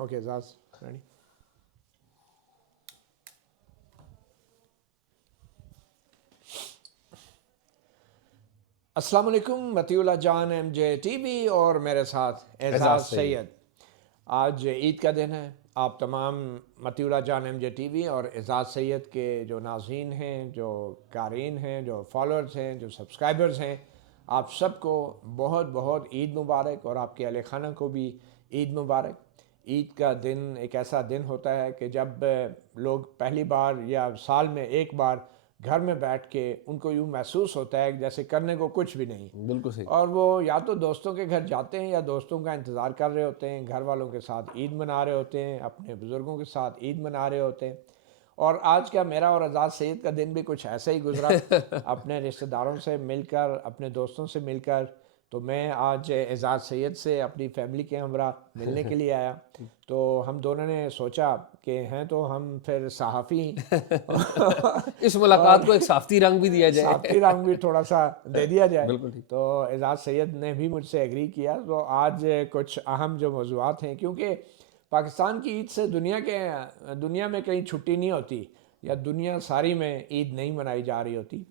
Okay اعزاز ready. السلام علیکم. مطیع اللہ جان ایم جے ٹی وی اور میرے ساتھ اعزاز سید. آج عید کا دن ہے. آپ تمام مطیع اللہ جان ایم جے ٹی وی اور اعزاز سید کے جو ناظرین ہیں, جو قارئین ہیں, جو فالوورز ہیں, جو سبسکرائبرز ہیں, آپ سب کو بہت بہت عید مبارک, اور آپ کے اہل خانہ کو بھی عید مبارک. عید کا دن ایک ایسا دن ہوتا ہے کہ جب لوگ پہلی بار یا سال میں ایک بار گھر میں بیٹھ کے ان کو یوں محسوس ہوتا ہے جیسے کرنے کو کچھ بھی نہیں. بالکل صحیح. اور وہ یا تو دوستوں کے گھر جاتے ہیں یا دوستوں کا انتظار کر رہے ہوتے ہیں, گھر والوں کے ساتھ عید منا رہے ہوتے ہیں, اپنے بزرگوں کے ساتھ عید منا رہے ہوتے ہیں. اور آج کا میرا اور اعزاز سید کا دن بھی کچھ ایسا ہی گزرا. اپنے رشتہ داروں سے مل کر, اپنے دوستوں سے مل کر, تو میں آج اعزاز سید سے اپنی فیملی کے ہمراہ ملنے کے لیے آیا. تو ہم دونوں نے سوچا کہ ہیں تو ہم پھر صحافی اس ملاقات کو ایک صحافتی رنگ بھی دیا جائے, صحافتی رنگ بھی تھوڑا سا دے دیا جائے. بالکل ٹھیک. تو اعزاز سید نے بھی مجھ سے ایگری کیا. تو آج کچھ اہم جو موضوعات ہیں, کیونکہ پاکستان کی عید سے دنیا میں کہیں چھٹی نہیں ہوتی, یا دنیا ساری میں عید نہیں منائی جا رہی ہوتی.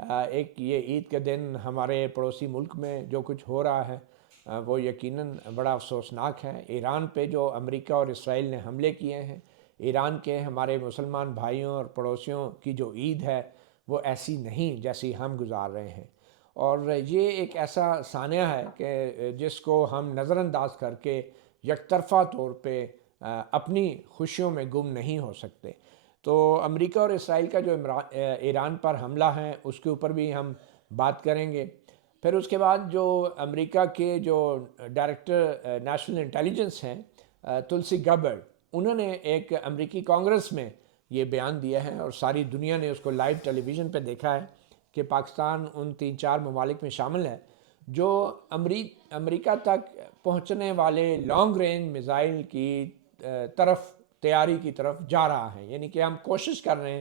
ایک یہ عید کے دن ہمارے پڑوسی ملک میں جو کچھ ہو رہا ہے وہ یقیناً بڑا افسوسناک ہے. ایران پہ جو امریکہ اور اسرائیل نے حملے کیے ہیں, ایران کے ہمارے مسلمان بھائیوں اور پڑوسیوں کی جو عید ہے وہ ایسی نہیں جیسی ہم گزار رہے ہیں. اور یہ ایک ایسا سانحہ ہے کہ جس کو ہم نظر انداز کر کے یک طرفہ طور پہ اپنی خوشیوں میں گم نہیں ہو سکتے. تو امریکہ اور اسرائیل کا جو ایران پر حملہ ہے اس کے اوپر بھی ہم بات کریں گے. پھر اس کے بعد جو امریکہ کے جو ڈائریکٹر نیشنل انٹیلیجنس ہیں تلسی گبرڈ, انہوں نے ایک امریکی کانگریس میں یہ بیان دیا ہے, اور ساری دنیا نے اس کو لائیو ٹیلی ویژن پہ دیکھا ہے کہ پاکستان ان 3-4 ممالک میں شامل ہے جو امریکہ تک پہنچنے والے لانگ رینج میزائل کی طرف تیاری کی طرف جا رہا ہے. یعنی کہ ہم کوشش کر رہے ہیں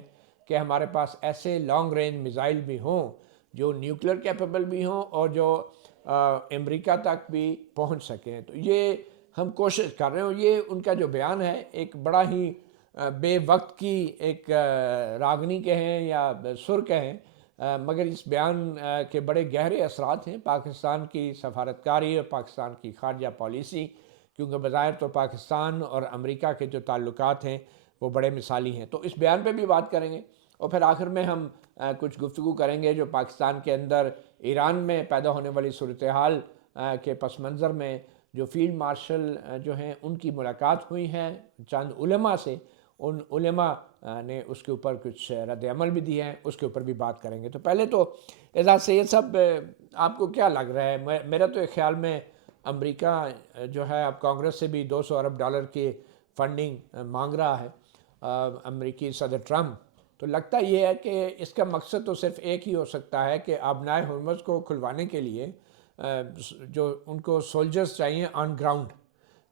کہ ہمارے پاس ایسے لانگ رینج میزائل بھی ہوں جو نیوکلیر کیپیبل بھی ہوں اور جو امریکہ تک بھی پہنچ سکیں. تو یہ ہم کوشش کر رہے ہیں. یہ ان کا جو بیان ہے ایک بڑا ہی بے وقت کی ایک راگنی کہیں یا سر کہیں, مگر اس بیان کے بڑے گہرے اثرات ہیں پاکستان کی سفارتکاری اور پاکستان کی خارجہ پالیسی, کیونکہ بظاہر تو پاکستان اور امریکہ کے جو تعلقات ہیں وہ بڑے مثالی ہیں. تو اس بیان پہ بھی بات کریں گے. اور پھر آخر میں ہم کچھ گفتگو کریں گے جو پاکستان کے اندر ایران میں پیدا ہونے والی صورتحال کے پس منظر میں جو فیلڈ مارشل جو ہیں ان کی ملاقات ہوئی ہیں چند علماء سے, ان علماء نے اس کے اوپر کچھ رد عمل بھی دیے ہیں, اس کے اوپر بھی بات کریں گے. تو پہلے تو اعزاز سید صاحب, آپ کو کیا لگ رہا ہے؟ میرا تو ایک خیال میں امریکہ جو ہے اب کانگریس سے بھی $200 ارب کی فنڈنگ مانگ رہا ہے, امریکی صدر ٹرمپ. تو لگتا یہ ہے کہ اس کا مقصد تو صرف ایک ہی ہو سکتا ہے کہ آبنائے ہرمز کو کھلوانے کے لیے جو ان کو سولجرز چاہیے آن گراؤنڈ,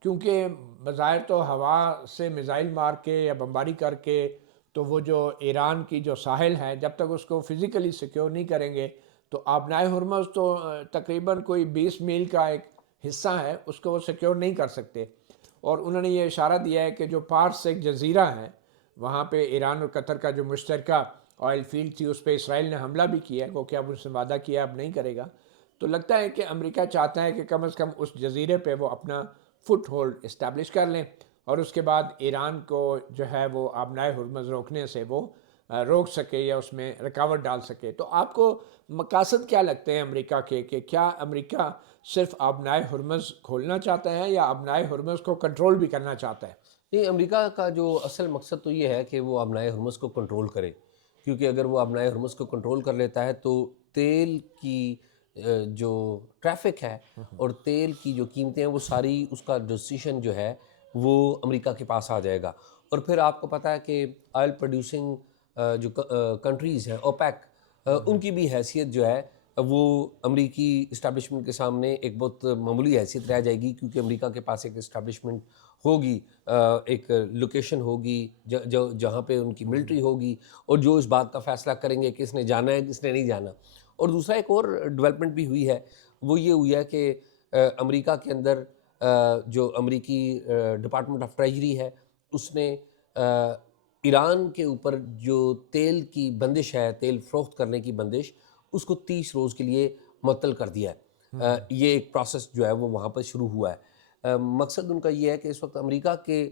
کیونکہ بظاہر تو ہوا سے میزائل مار کے یا بمباری کر کے تو وہ جو ایران کی جو ساحل ہے جب تک اس کو فزیکلی سیکیور نہیں کریں گے تو آبنائے ہرمز تو تقریباً کوئی 20 میل کا ایک حصہ ہے, اس کو وہ سیکیور نہیں کر سکتے. اور انہوں نے یہ اشارہ دیا ہے کہ جو پارس ایک جزیرہ ہے وہاں پہ ایران اور قطر کا جو مشترکہ آئل فیلڈ تھی اس پہ اسرائیل نے حملہ بھی کیا ہے, وہ کہ اب اس نے وعدہ کیا اب نہیں کرے گا. تو لگتا ہے کہ امریکہ چاہتا ہے کہ کم از کم اس جزیرے پہ وہ اپنا فٹ ہولڈ اسٹیبلش کر لیں, اور اس کے بعد ایران کو جو ہے وہ آبنائے ہرمز روکنے سے وہ روک سکے یا اس میں رکاوٹ ڈال سکے. تو آپ کو مقاصد کیا لگتے ہیں امریکہ کے, کہ کیا امریکہ صرف آبنائے ہرمز کھولنا چاہتا ہے یا آبنائے ہرمز کو کنٹرول بھی کرنا چاہتا ہے؟ نہیں, امریکہ کا جو اصل مقصد تو یہ ہے کہ وہ آبنائے ہرمز کو کنٹرول کرے, کیونکہ اگر وہ آبنائے ہرمز کو کنٹرول کر لیتا ہے تو تیل کی جو ٹریفک ہے اور تیل کی جو قیمتیں ہیں وہ ساری اس کا ڈسیشن جو ہے وہ امریکہ کے پاس آ جائے گا. اور پھر آپ کو پتہ ہے کہ آئل پروڈیوسنگ جو کنٹریز ہیں اوپیک, ان کی بھی حیثیت جو ہے وہ امریکی اسٹیبلشمنٹ کے سامنے ایک بہت معمولی حیثیت رہ جائے گی, کیونکہ امریکہ کے پاس ایک اسٹیبلشمنٹ ہوگی, ایک لوکیشن ہوگی جہاں پہ ان کی ملٹری ہوگی, اور جو اس بات کا فیصلہ کریں گے کس نے جانا ہے کس نے نہیں جانا. اور دوسرا ایک اور ڈیولپمنٹ بھی ہوئی ہے, وہ یہ ہوئی ہے کہ امریکہ کے اندر جو امریکی ڈپارٹمنٹ آف ٹریجری ہے اس نے ایران کے اوپر جو تیل کی بندش ہے، تیل فروخت کرنے کی بندش، اس کو 30 روز کے لیے معطل کر دیا ہے۔ یہ ایک پروسیس جو ہے وہ وہاں پر شروع ہوا ہے۔ مقصد ان کا یہ ہے کہ اس وقت امریکہ کے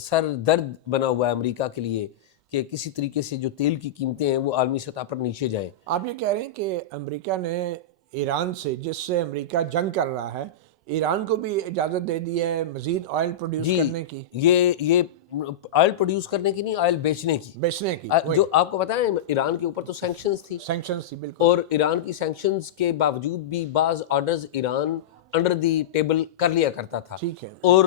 سر درد بنا ہوا ہے امریکہ کے لیے کہ کسی طریقے سے جو تیل کی قیمتیں ہیں وہ عالمی سطح پر نیچے جائیں۔ آپ یہ کہہ رہے ہیں کہ امریکہ نے ایران سے، جس سے امریکہ جنگ کر رہا ہے، ایران کو بھی اجازت دے دی ہے مزید آئل پروڈیوس کرنے کی؟ یہ آئل پروڈیوس کرنے کی نہیں، آئل بیچنے کی۔ بیچنے کی، جو آپ کو پتہ ہے ایران کے اوپر تو سینکشنز تھی، سینکشنز تھی، بالکل۔ اور ایران کی سینکشنز کے باوجود بھی بعض orders Iran under the table کر لیا کرتا تھا، ٹھیک ہے۔ اور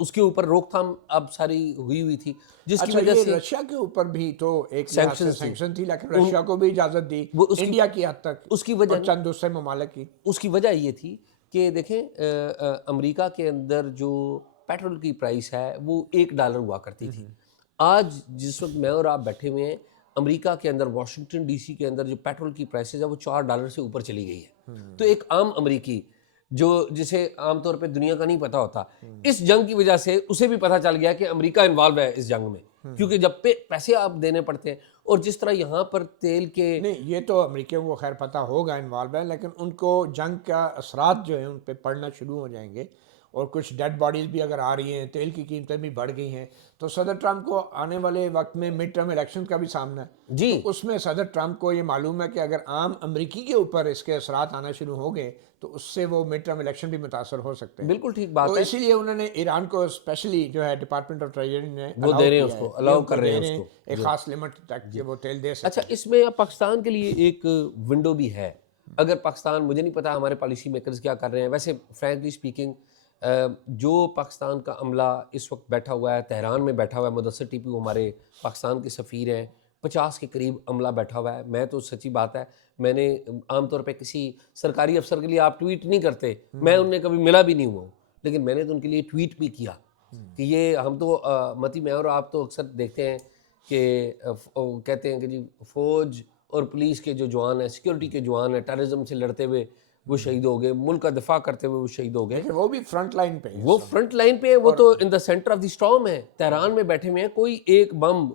اس کے اوپر روک تھام اب ساری ہوئی ہوئی تھی، جس کی اچھا، وجہ یہ سے رشیا کے اوپر بھی تو ایک لحاظ سے سینکشن تھی، لیکن رشیا کو بھی اجازت دی، انڈیا کی حد تک، اس کی وجہ اور چند دوسرے ممالک کی۔ اس کی وجہ یہ تھی کہ دیکھیں امریکہ کے اندر جو پیٹرول کی پرائس ہے وہ $1 ہوا کرتی تھی۔ آج جس وقت میں اور آپ بیٹھے ہوئے ہیں، امریکہ کے اندر واشنگٹن ڈی سی کے اندر جو پیٹرول کی پرائسز ہے وہ $4 سے اوپر چلی گئی ہے۔ تو ایک عام امریکی جو جسے عام طور پہ دنیا کا نہیں پتہ ہوتا، اس جنگ کی وجہ سے اسے بھی پتہ چل گیا کہ امریکہ انوالو ہے اس جنگ میں، کیونکہ جب پیسے آپ دینے پڑتے ہیں، اور جس طرح یہاں پر تیل کے نہیں، یہ تو امریکیوں کو خیر پتہ ہوگا انوالو ہے، لیکن ان کو جنگ کا اثرات جو ہیں ان پہ پڑنا شروع ہو جائیں گے، اور کچھ ڈیڈ باڈیز بھی اگر آ رہی ہیں، تیل کی قیمتیں بھی بڑھ گئی ہیں، تو صدر ٹرمپ کو آنے والے وقت میں مڈ ٹرم الیکشن کا بھی سامنا ہے۔ جی تو اس میں صدر ٹرمپ کو یہ معلوم ہے کہ اگر عام امریکی کے اوپر اس کے اثرات آنا شروع ہو گئے تو اس سے وہ مڈ ٹرم الیکشن بھی متاثر ہو سکتے ہیں۔ بالکل ٹھیک بات تو ہے، اسی لیے انہوں نے ایران کو اسپیشلی جو ہے ڈپارٹمنٹ آف ٹریجری نے وہ allow دے رہے ہیں کیا اس کو، ہے، allow ان کر رہے ہیں دے اس کو، ایک خاص لمٹ تک کہ وہ تیل دے سکتے اچھا ہیں۔ اس میں اب پاکستان کے لیے ایک ونڈو بھی ہے۔ اگر پاکستان، مجھے نہیں پتا ہمارے پالیسی میکرز کیا کر رہے ہیں، ویسے فرینکلی اسپیکنگ جو پاکستان کا عملہ اس وقت بیٹھا ہوا ہے، تہران میں بیٹھا ہوا ہے، مدثر ٹیپو ہمارے پاکستان کے سفیر ہیں، 50 کے قریب عملہ بیٹھا ہوا ہے۔ میں تو سچی بات ہے، میں نے عام طور پہ کسی سرکاری افسر کے لیے آپ ٹویٹ نہیں کرتے، میں ان نے کبھی ملا بھی نہیں ہوا ہوں، لیکن میں نے تو ان کے لیے ٹویٹ بھی کیا کہ یہ ہم تو متی میں اور آپ تو اکثر دیکھتے ہیں کہ کہتے ہیں کہ جی فوج اور پولیس کے جو جوان ہیں، سیکورٹی کے جوان ہیں، ٹیررزم سے لڑتے ہوئے وہ شہید ہو گئے، ملک کا دفاع کرتے ہوئے وہ شہید ہو گئے، لیکن وہ بھی فرنٹ لائن پہ ہیں۔ وہ فرنٹ لائن پہ ہیں، وہ تو ان دا سینٹر آف دی اسٹارم ہے، تہران میں بیٹھے ہوئے ہیں، کوئی ایک بم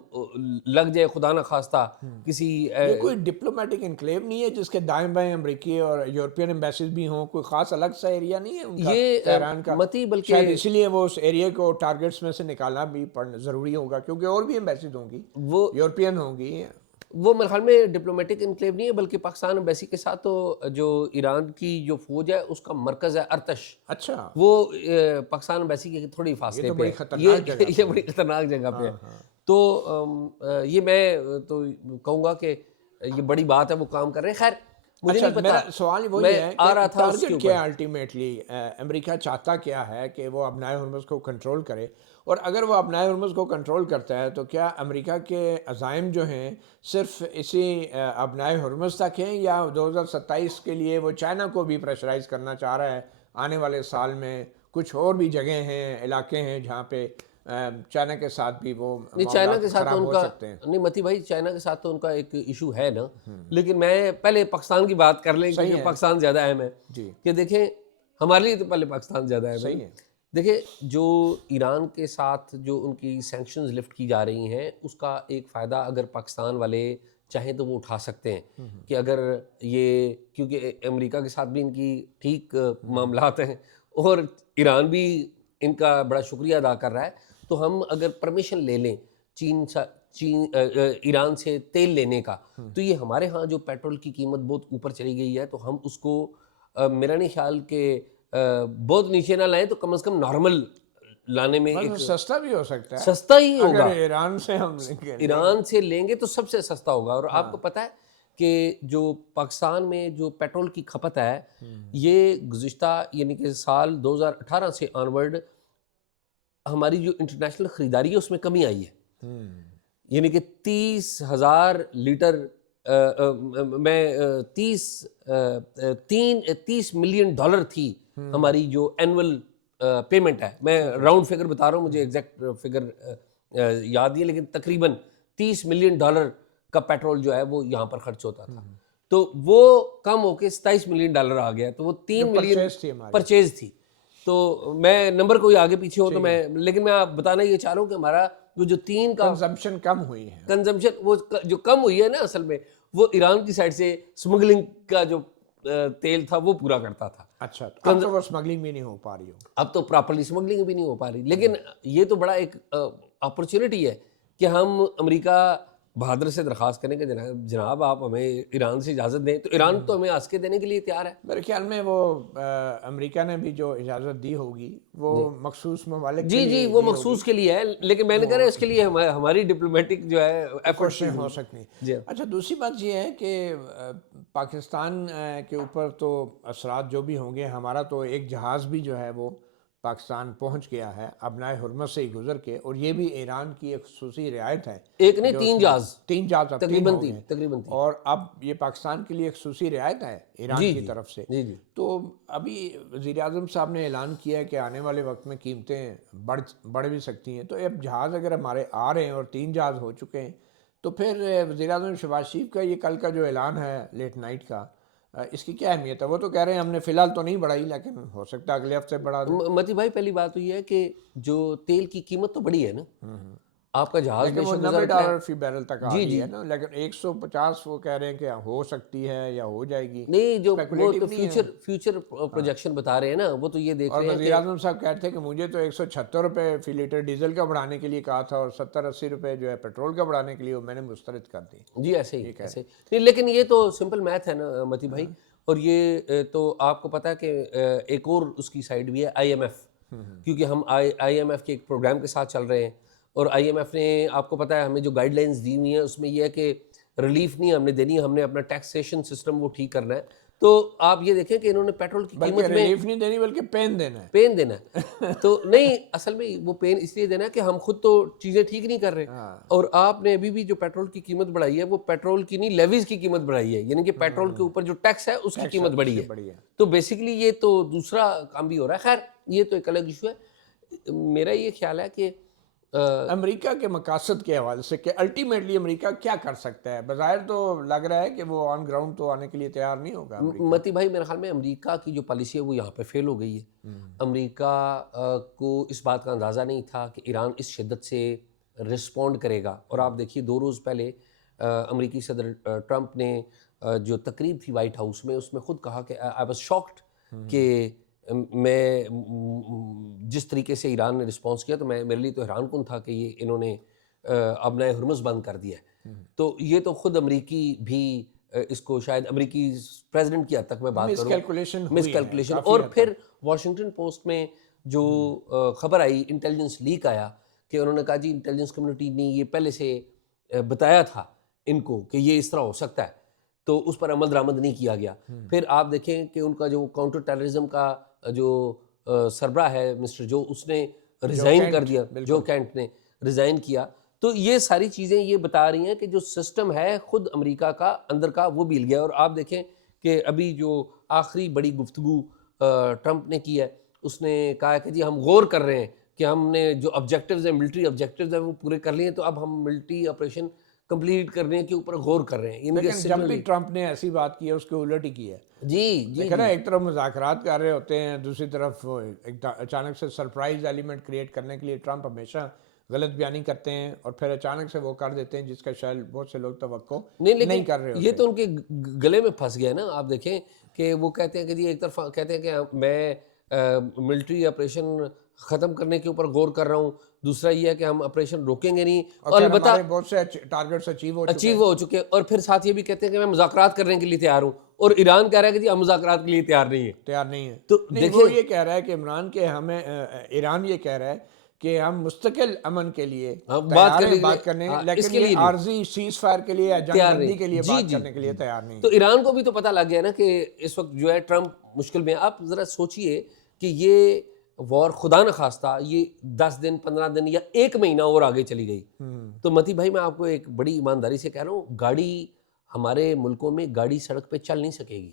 لگ جائے خدا نہ خواستہ کسی یہ کوئی ڈپلومیٹک انکلیو نہیں ہے جس کے دائیں بائیں امریکی اور یورپین ایمبیسیز بھی ہوں؟ کوئی خاص الگ سا ایریا نہیں ہے ان کا یہ تہران کا؟ متی بلکہ شاید اسی لیے وہ اس ایریا کو ٹارگٹس میں سے نکالنا بھی ضروری ہوگا، کیونکہ اور بھی ایمبیسیز ہوں گی، وہ یورپین ہوں گی۔ وہ میرے خیال میں ڈپلومیٹک انکلیو نہیں ہے، بلکہ پاکستان ایمبیسی کے ساتھ تو جو ایران کی جو فوج ہے اس کا مرکز ہے ارتش، اچھا، وہ پاکستان ایمبیسی کے تھوڑی فاصلے تو پہ بڑی ہے، خطرناک جگہ یہ بڑی خطرناک جگہ پہ ہے۔ تو یہ میں تو کہوں گا کہ یہ بڑی بات ہے، وہ کام کر رہے ہیں۔ خیر مجھے اچھا، نہیں پتا، میرا سوال وہی میں ہے آ کہ رہا تھا اس کے ٹارگٹ کیا ہے اوپر۔ الٹیمیٹلی؟ امریکہ چاہتا کیا ہے کہ وہ ابنائے ہرمز کو کنٹرول کرے، اور اگر وہ ابنائے ہرمز کو کنٹرول کرتا ہے تو کیا امریکہ کے عزائم جو ہیں صرف اسی ابنائے ہرمز تک ہیں، یا 2027 کے لیے وہ چائنا کو بھی پریشرائز کرنا چاہ رہا ہے؟ آنے والے سال میں کچھ اور بھی جگہیں ہیں، علاقے ہیں جہاں پہ چائنا کے ساتھ بھی وہ نہیں، چائنا کے معاملات ساتھ تو خراب ان ہو کا سکتے ہیں۔ نہیں، متی بھائی چائنا کے ساتھ تو ان کا ایک ایشو ہے نا، لیکن میں پہلے پاکستان کی بات کر لیں کیونکہ پاکستان زیادہ اہم ہے جی، کہ دیکھیں ہمارے لیے تو پہلے پاکستان زیادہ اہم ہے۔ صحیح ہے۔ دیکھیں جو ایران کے ساتھ جو ان کی سینکشنز لفٹ کی جا رہی ہیں، اس کا ایک فائدہ اگر پاکستان والے چاہیں تو وہ اٹھا سکتے ہیں کہ اگر یہ، کیونکہ امریکہ کے ساتھ بھی ان کی ٹھیک معاملات ہیں اور ایران بھی ان کا بڑا شکریہ ادا کر رہا ہے، تو ہم اگر پرمیشن لے لیں ایران سے تیل لینے کا، تو یہ ہمارے ہاں جو پیٹرول کی قیمت بہت اوپر چلی گئی ہے، تو ہم اس کو میرا نہیں خیال کہ بہت نیچے نہ لائیں، تو کم از کم نارمل لانے میں ایک سستا بھی ہو سکتا ہے سستا ہی ہوگا۔ اگر ایران سے ہم ایران سے لیں گے تو سب سے سستا ہوگا، اور آپ کو پتہ ہے کہ جو پاکستان میں جو پیٹرول کی کھپت ہے، یہ گزشتہ یعنی کہ سال 2018 سے آنورڈ ہماری جو انٹرنیشنل خریداری ہے اس میں کمی آئی ہے، یعنی کہ 30,000 لیٹر میں 30 ملین ڈالر تھی ہماری جو اینول پیمنٹ ہے، میں راؤنڈ فگر بتا رہا ہوں، مجھے ایگزیکٹ فگر یاد نہیں ہے، لیکن تقریباً 30 ملین ڈالر کا پیٹرول جو ہے وہ یہاں پر خرچ ہوتا تھا، تو وہ کم ہو کے 27 ملین ڈالر آ گیا، تو وہ 3 ملین پرچیز تھی۔ تو میں نمبر کوئی آگے پیچھے ہوں تو میں, لیکن میں آپ بتانا یہ چاہ رہا ہوں کہ ہمارا وہ جو تین کا کنزمپشن کم ہوئی ہے. کنزمپشن وہ جو کم ہوئی ہے نا اصل میں وہ ایران کی سائڈ سے اسمگلنگ کا جو تیل تھا وہ پورا کرتا تھا. اچھا اب تو وہ اسمگلنگ بھی نہیں ہو پا رہی ہو. اب تو پراپرلی اسمگلنگ بھی نہیں ہو پا رہی, لیکن یہ تو بڑا ایک اپرچونٹی ہے کہ ہم امریکہ بہادر سے درخواست کریں کہ جناب آپ ہمیں ایران سے اجازت دیں, تو ایران تو ہمیں آسکے دینے کے لیے تیار ہے. میرے خیال میں وہ امریکہ نے بھی جو اجازت دی ہوگی وہ مخصوص ممالک کے لیے جی وہ مخصوص کے لیے ہے, لیکن میں نے کہا اس کے لیے ہماری ڈپلومیٹک جو ہے کوششیں ہو سکتی ہیں. اچھا دوسری بات یہ ہے کہ پاکستان کے اوپر تو اثرات جو بھی ہوں گے, ہمارا تو ایک جہاز بھی جو ہے وہ پاکستان پہنچ گیا ہے ابنائے حرمت سے ہی گزر کے, اور یہ بھی ایران کی ایک خصوصی رعایت ہے. ایک نہیں تین جہاز اب تقریباً ہو گئے تقریباً اور اب یہ پاکستان کے لیے ایک خصوصی رعایت ہے ایران کی طرف سے. جی تو ابھی وزیر اعظم صاحب نے اعلان کیا ہے کہ آنے والے وقت میں قیمتیں بڑھ بھی سکتی ہیں. تو اب جہاز اگر ہمارے آ رہے ہیں اور 3 جہاز ہو چکے ہیں, تو پھر وزیر اعظم شہباز شریف کا یہ کل کا جو اعلان ہے لیٹ نائٹ کا, اس کی کیا اہمیت ہے؟ وہ تو کہہ رہے ہیں ہم نے فی الحال تو نہیں بڑھائی, لیکن ہو سکتا ہے اگلے ہفتے بڑھا دیں. متی بھائی پہلی بات تو یہ ہے کہ جو تیل کی قیمت تو بڑی ہے نا, آپ کا جہاز لیکن وہ $90 فی بیرل تک آ گئی ہے نا, لیکن 150 وہ کہہ رہے ہیں کہ ہو سکتی ہے یا ہو جائے گی. نہیں جو وہ تو فیوچر پروجیکشن بتا رہے ہیں نا, وہ تو یہ دیکھ رہے ہیں. اور وزیر اعظم صاحب کہتے ہیں کہ مجھے تو $176 فی لیٹر ڈیزل کا بڑھانے کے لیے کہا تھا اور $70-80 جو ہے پیٹرول کا بڑھانے کے لیے وہ میں نے مسترد کر دی. جی ایسے ہی نہیں, لیکن یہ تو سمپل میتھ ہے نا متی بھائی. اور یہ تو آپ کو پتہ ہے کہ ایک اور اس کی سائڈ بھی ہے آئی ایم ایف, کیونکہ ہم آئی ایم ایف کے ایک پروگرام کے ساتھ چل رہے ہیں, اور آئی ایم ایف نے آپ کو پتہ ہے ہمیں جو گائیڈ لائنز دی ہوئی ہیں اس میں یہ ہے کہ ریلیف نہیں ہم نے دینی, ہم نے اپنا ٹیکسیشن سسٹم وہ ٹھیک کرنا ہے. تو آپ یہ دیکھیں کہ انہوں نے پیٹرول کی قیمت میں ریلیف نہیں دینی بلکہ پین دینا ہے. تو نہیں اصل میں وہ پین اس لیے دینا ہے کہ ہم خود تو چیزیں ٹھیک نہیں کر رہے, اور آپ نے ابھی بھی جو پیٹرول کی قیمت بڑھائی ہے وہ پیٹرول کی نہیں لیویز کی قیمت بڑھائی ہے, یعنی کہ پیٹرول کے اوپر جو ٹیکس ہے اس کی قیمت بڑھی ہے. تو بیسیکلی یہ تو دوسرا کام بھی ہو رہا ہے. خیر یہ تو ایک الگ ایشو ہے. میرا یہ خیال ہے کہ امریکہ کے مقاصد کے حوالے سے کہ الٹیمیٹلی امریکہ کیا کر سکتا ہے. بظاہر تو لگ رہا ہے کہ وہ آن گراؤنڈ تو آنے کے لیے تیار نہیں ہوگا. متی بھائی میرے خیال میں امریکہ کی جو پالیسی ہے وہ یہاں پہ فیل ہو گئی ہے. امریکہ کو اس بات کا اندازہ نہیں تھا کہ ایران اس شدت سے رسپونڈ کرے گا. اور آپ دیکھیے 2 روز پہلے امریکی صدر ٹرمپ نے جو تقریب تھی وائٹ ہاؤس میں, اس میں خود کہا کہ آئی واز شاکڈ کہ میں جس طریقے سے ایران نے رسپانس کیا تو میرے لیے تو حیران کن تھا کہ یہ انہوں نے ابنائے ہرمز بند کر دیا ہے. تو یہ تو خود امریکی بھی اس کو شاید امریکی پریزیڈنٹ کی حد تک میں بات کروں مس کیلکولیشن. اور پھر واشنگٹن پوسٹ میں جو خبر آئی, انٹیلیجنس لیک آیا کہ انہوں نے کہا جی انٹیلیجنس کمیونٹی نے یہ پہلے سے بتایا تھا ان کو کہ یہ اس طرح ہو سکتا ہے, تو اس پر عمل درآمد نہیں کیا گیا. پھر آپ دیکھیں کہ ان کا جو کاؤنٹر ٹیررزم کا جو سربراہ ہے مسٹر جو, اس نے ریزائن کر دیا, جو کینٹ نے ریزائن کیا. تو یہ ساری چیزیں یہ بتا رہی ہیں کہ جو سسٹم ہے خود امریکہ کا اندر کا وہ بھی ہل گیا. اور آپ دیکھیں کہ ابھی جو آخری بڑی گفتگو ٹرمپ نے کی ہے, اس نے کہا کہ جی ہم غور کر رہے ہیں کہ ہم نے جو آبجیکٹیوز ہیں ملٹری آبجیکٹیوز ہیں وہ پورے کر لیے ہیں, تو اب ہم ملٹری آپریشن کمپلیٹ کرنے کے اوپر غور کر رہے ہیں. لیکن جب بھی ٹرمپ نے ایسی بات کی ہے اس کو الٹ ہی کی ہے. جی ایک طرف مذاکرات کر رہے ہوتے ہیں, دوسری طرف اچانک سے سرپرائز ایلیمنٹ کریٹ کرنے کے لیے ٹرمپ ہمیشہ غلط بیانی کرتے ہیں اور پھر اچانک سے وہ کر دیتے ہیں جس کا شاید بہت سے لوگ توقع نہیں کر رہے ہوتے. یہ تو ان کے گلے میں پھنس گیا نا. آپ دیکھیں کہ وہ کہتے ہیں کہ جی ایک طرف کہتے ہیں کہ میں ملٹری آپریشن ختم کرنے کے اوپر غور کر رہا ہوں, دوسرا یہ ہے کہ ہم آپریشن روکیں گے نہیں, اور البتہ بہت سے ٹارگٹس اچیو ہو چکے, اور پھر ساتھ یہ بھی کہتے ہیں کہ میں مذاکرات کرنے کے لیے تیار ہوں, اور ایران کہہ رہا ہے کہ جی ہم مذاکرات کے لیے تیار نہیں ہے. تو وہ یہ کہہ رہا ہے کہ عمران کے ہمیں ایران یہ کہہ رہا ہے کہ ہم مستقل امن کے لیے بات کرنے, لیکن یہ عارضی سیز فائر کے لیے یا جنگ بندی کے لیے بات کرنے کے لیے تیار نہیں. تو ایران کو بھی تو پتہ لگ گیا نا کہ اس وقت جو ہے ٹرمپ مشکل میں. آپ ذرا سوچئے کہ یہ وار خدا نخواستہ یہ 10 دن 15 دن یا 1 مہینہ اور آگے چلی گئی, تو متی بھائی میں آپ کو ایک بڑی ایمانداری سے کہہ رہا ہوں, گاڑی ہمارے ملکوں میں گاڑی سڑک پہ چل نہیں سکے گی.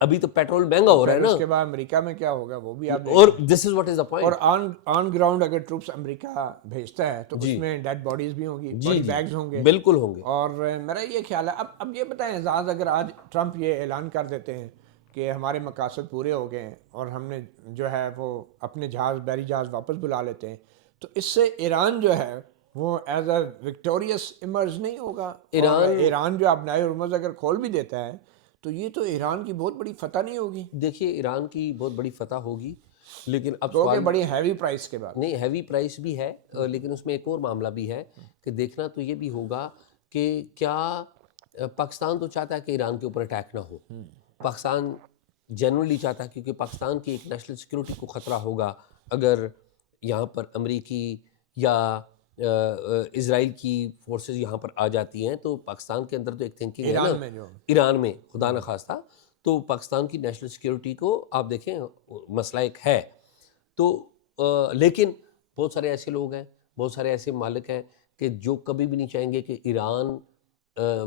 ابھی تو پیٹرول مہنگا ہو رہا ہے نا, اس کے بعد امریکہ میں کیا ہوگا وہ بھی آپ اور دس is what is the point. اور آن گراؤنڈ اگر ٹروپس امریکہ بھیجتا ہے تو اس میں ڈیڈ باڈیز بھی ہوں گی, باڈی بیگز ہوں گے, بالکل ہوں گے. اور میرا یہ خیال ہے اب یہ بتائیں اعزاز, اگر آج ٹرمپ یہ اعلان کر دیتے ہیں کہ ہمارے مقاصد پورے ہو گئے ہیں اور ہم نے جو ہے وہ اپنے جہاز بحری جہاز واپس بلا لیتے ہیں، تو اس سے ایران جو ہے وہ ایز اے وکٹوریس ایمرج نہیں ہوگا، اور ایران جو اپنائے ہرمز اگر کھول بھی دیتا ہے تو یہ تو ایران کی بہت بڑی فتح نہیں ہوگی؟ دیکھیے ایران کی بہت بڑی فتح ہوگی، لیکن اب تو کہ سوال بڑی ہیوی پرائس کے بعد نہیں، ہیوی پرائس بھی ہے، لیکن اس میں ایک اور معاملہ بھی ہے کہ دیکھنا تو یہ بھی ہوگا کہ کیا پاکستان تو چاہتا ہے کہ ایران کے اوپر اٹیک نہ ہو، پاکستان جنرلی چاہتا ہے، کیونکہ پاکستان کی ایک نیشنل سیکورٹی کو خطرہ ہوگا اگر یہاں پر امریکی یا اسرائیل کی فورسز یہاں پر آ جاتی ہیں، تو پاکستان کے اندر تو ایک تھنکنگ ہے نا، ایران میں جو ایران میں خدا نخواستہ، تو پاکستان کی نیشنل سیکورٹی کو آپ دیکھیں مسئلہ ایک ہے، تو لیکن بہت سارے ایسے لوگ ہیں، بہت سارے ایسے مالک ہیں کہ جو کبھی بھی نہیں چاہیں گے کہ ایران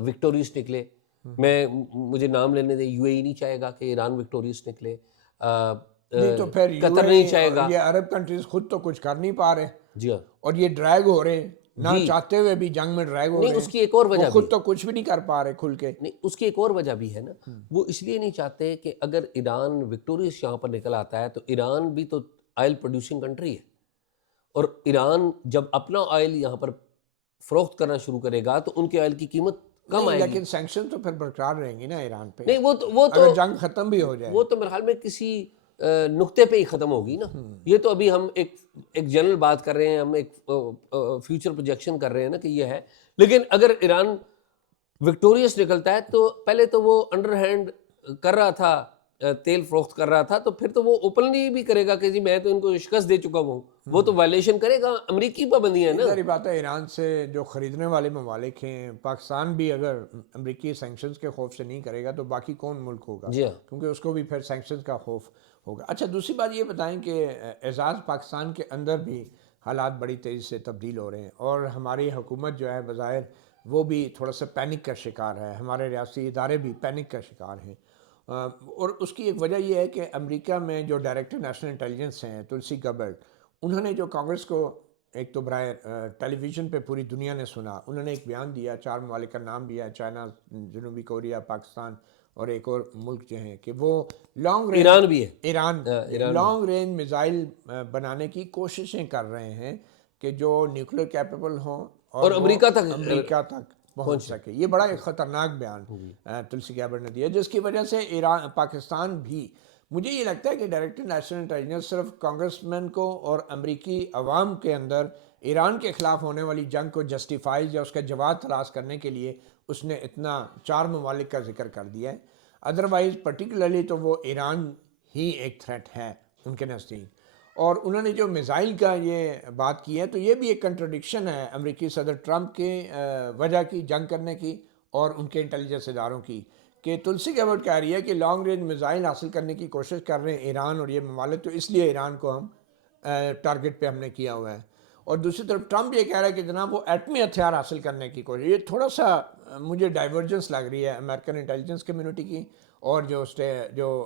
وکٹوریس نکلے. مجھے نام لینے دیں، یو اے ای نہیں چاہے گا کہ ایران وکٹوریس نکلے، نہیں تو پھر یو قطر اے نہیں ای چاہے اور گا. یہ عرب کنٹریز خود تو کچھ کر نہیں پا رہے، جی ہاں، اور یہ ڈریگ ہو رہے ہیں، نہ جی چاہتے ہوئے بھی جنگ میں ڈریگ ہو نہیں، رہے اس ہیں، کی ایک اور وہ وجہ بھی خود تو کچھ بھی نہیں کر پا رہے کھل کے. نہیں، اس کی ایک اور وجہ بھی ہے نا، وہ اس لیے نہیں چاہتے کہ اگر ایران وکٹوریس یہاں پر نکل آتا ہے تو ایران بھی تو آئل پروڈیوسنگ کنٹری ہے، اور ایران جب اپنا آئل یہاں پر فروخت کرنا شروع کرے گا تو ان کے آئل کی قیمت کم نہیں آئے گی. لیکن سینکشن تو پھر برقرار رہیں گی نا ایران پہ، نہیں، اگر جنگ ختم بھی ہو جائے. وہ تو میرے خیال میں کسی نقطے پہ ہی ختم ہوگی نا. یہ تو ابھی ہم ایک جنرل بات کر رہے ہیں، ہم ایک فیوچر پروجیکشن کر رہے ہیں نا کہ یہ ہے، لیکن اگر ایران وکٹوریس نکلتا ہے تو پہلے تو وہ انڈر ہینڈ کر رہا تھا، تیل فروخت کر رہا تھا، تو پھر تو وہ اوپنلی بھی کرے گا کہ جی میں تو ان کو شکست دے چکا ہوں، وہ تو وائلیشن کرے گا، امریکی پابندیاں ہیں نا. ظاہری بات ہے ایران سے جو خریدنے والے ممالک ہیں، پاکستان بھی اگر امریکی سینکشنز کے خوف سے نہیں کرے گا تو باقی کون ملک ہوگا، جی ہاں، کیونکہ اس کو بھی پھر سینکشنز کا خوف ہوگا. اچھا دوسری بات یہ بتائیں کہ اعزاز پاکستان کے اندر بھی حالات بڑی تیزی سے تبدیل ہو رہے ہیں، اور ہماری حکومت جو ہے بظاہر وہ بھی تھوڑا سا پینک کا شکار ہے، ہمارے ریاستی ادارے بھی پینک کا شکار ہیں. اور اس کی ایک وجہ یہ ہے کہ امریکہ میں جو ڈائریکٹر نیشنل انٹیلیجنس ہیں تلسی گبرٹ، انہوں نے جو کانگریس کو ایک تو برائے ٹیلی ویژن پہ پوری دنیا نے سنا، انہوں نے ایک بیان دیا، 4 ممالک کا نام دیا، چائنا، جنوبی کوریا، پاکستان اور ایک اور ملک جو ہیں، کہ وہ لانگ رینج ایران بھی ہے، ایران ایران بھی. لانگ رینج میزائل بنانے کی کوششیں کر رہے ہیں کہ جو نیوکلیر کیپیبل ہوں اور وہ امریکہ تک امریکہ تک پہنچ سکے. یہ بڑا ایک خطرناک بیان تلسی گیبر نے دیا، جس کی وجہ سے ایران پاکستان بھی، مجھے یہ لگتا ہے کہ ڈائریکٹر نیشنل انٹیلیجنس صرف کانگریس مین کو اور امریکی عوام کے اندر ایران کے خلاف ہونے والی جنگ کو جسٹیفائی یا اس کا جواب تلاش کرنے کے لیے اس نے اتنا 4 ممالک کا ذکر کر دیا ہے. ادروائز پرٹیکولرلی تو وہ ایران ہی ایک تھریٹ ہے ان کے نزدیک. اور انہوں نے جو میزائل کا یہ بات کی ہے تو یہ بھی ایک کنٹرڈکشن ہے امریکی صدر ٹرمپ کے وجہ کی جنگ کرنے کی اور ان کے انٹیلیجنس اداروں کی، کہ تلسی گیبرٹ کہہ رہی ہے کہ لانگ رینج میزائل حاصل کرنے کی کوشش کر رہے ہیں ایران اور یہ ممالک، تو اس لیے ایران کو ہم ٹارگٹ پہ ہم نے کیا ہوا ہے. اور دوسری طرف ٹرمپ یہ کہہ رہا ہے کہ جناب وہ ایٹمی ہتھیار حاصل کرنے کی کوشش. یہ تھوڑا سا مجھے ڈائیورجنس لگ رہی ہے امریکن انٹیلیجنس کمیونٹی کی اور جو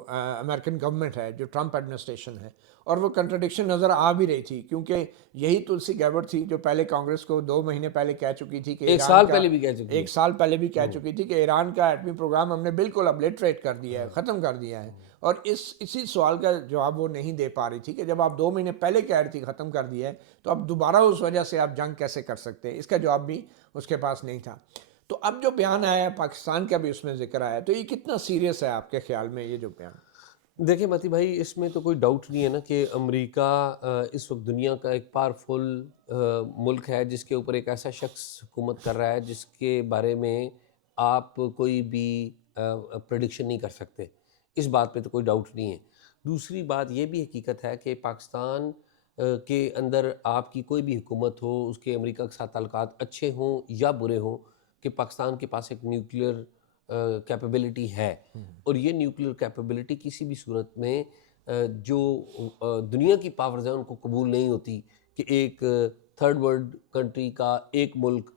امریکن گورنمنٹ ہے، جو ٹرمپ ایڈمنسٹریشن ہے، اور وہ کنٹرڈکشن نظر آ بھی رہی تھی، کیونکہ یہی تلسی گیبرٹ تھی جو پہلے کانگریس کو 2 مہینے پہلے کہہ چکی تھی کہ ایک ایران سال کا پہلے بھی کہہ چکی ہے. 1 سال پہلے بھی کہہ چکی تھی کہ ایران کا ایٹمی پروگرام ہم نے بالکل ابلیٹریٹ کر دیا ہے، ختم کر دیا ہے. اور اسی سوال کا جواب وہ نہیں دے پا رہی تھی کہ جب آپ 2 مہینے پہلے کہہ رہی تھی ختم کر دیا ہے تو اب دوبارہ اس وجہ سے آپ جنگ کیسے کر سکتے ہیں، اس کا جواب بھی اس کے پاس نہیں تھا. تو اب جو بیان آیا ہے پاکستان کا بھی اس میں ذکر آیا، تو یہ کتنا سیریس ہے آپ کے خیال میں یہ جو بیان؟ دیکھیں متی بھائی، اس میں تو کوئی ڈاؤٹ نہیں ہے نا کہ امریکہ اس وقت دنیا کا ایک پاورفل ملک ہے جس کے اوپر ایک ایسا شخص حکومت کر رہا ہے جس کے بارے میں آپ کوئی بھی پریڈکشن نہیں کر سکتے. اس بات پہ تو کوئی ڈاؤٹ نہیں ہے. دوسری بات یہ بھی حقیقت ہے کہ پاکستان کے اندر آپ کی کوئی بھی حکومت ہو، اس کے امریکہ کے ساتھ تعلقات اچھے ہوں یا برے ہوں، کہ پاکستان کے پاس ایک نیوکلیئر کیپیبلٹی ہے، اور یہ نیوکلیئر کیپیبلٹی کسی بھی صورت میں جو دنیا کی پاورز ہیں ان کو قبول نہیں ہوتی کہ ایک تھرڈ ورلڈ کنٹری کا ایک ملک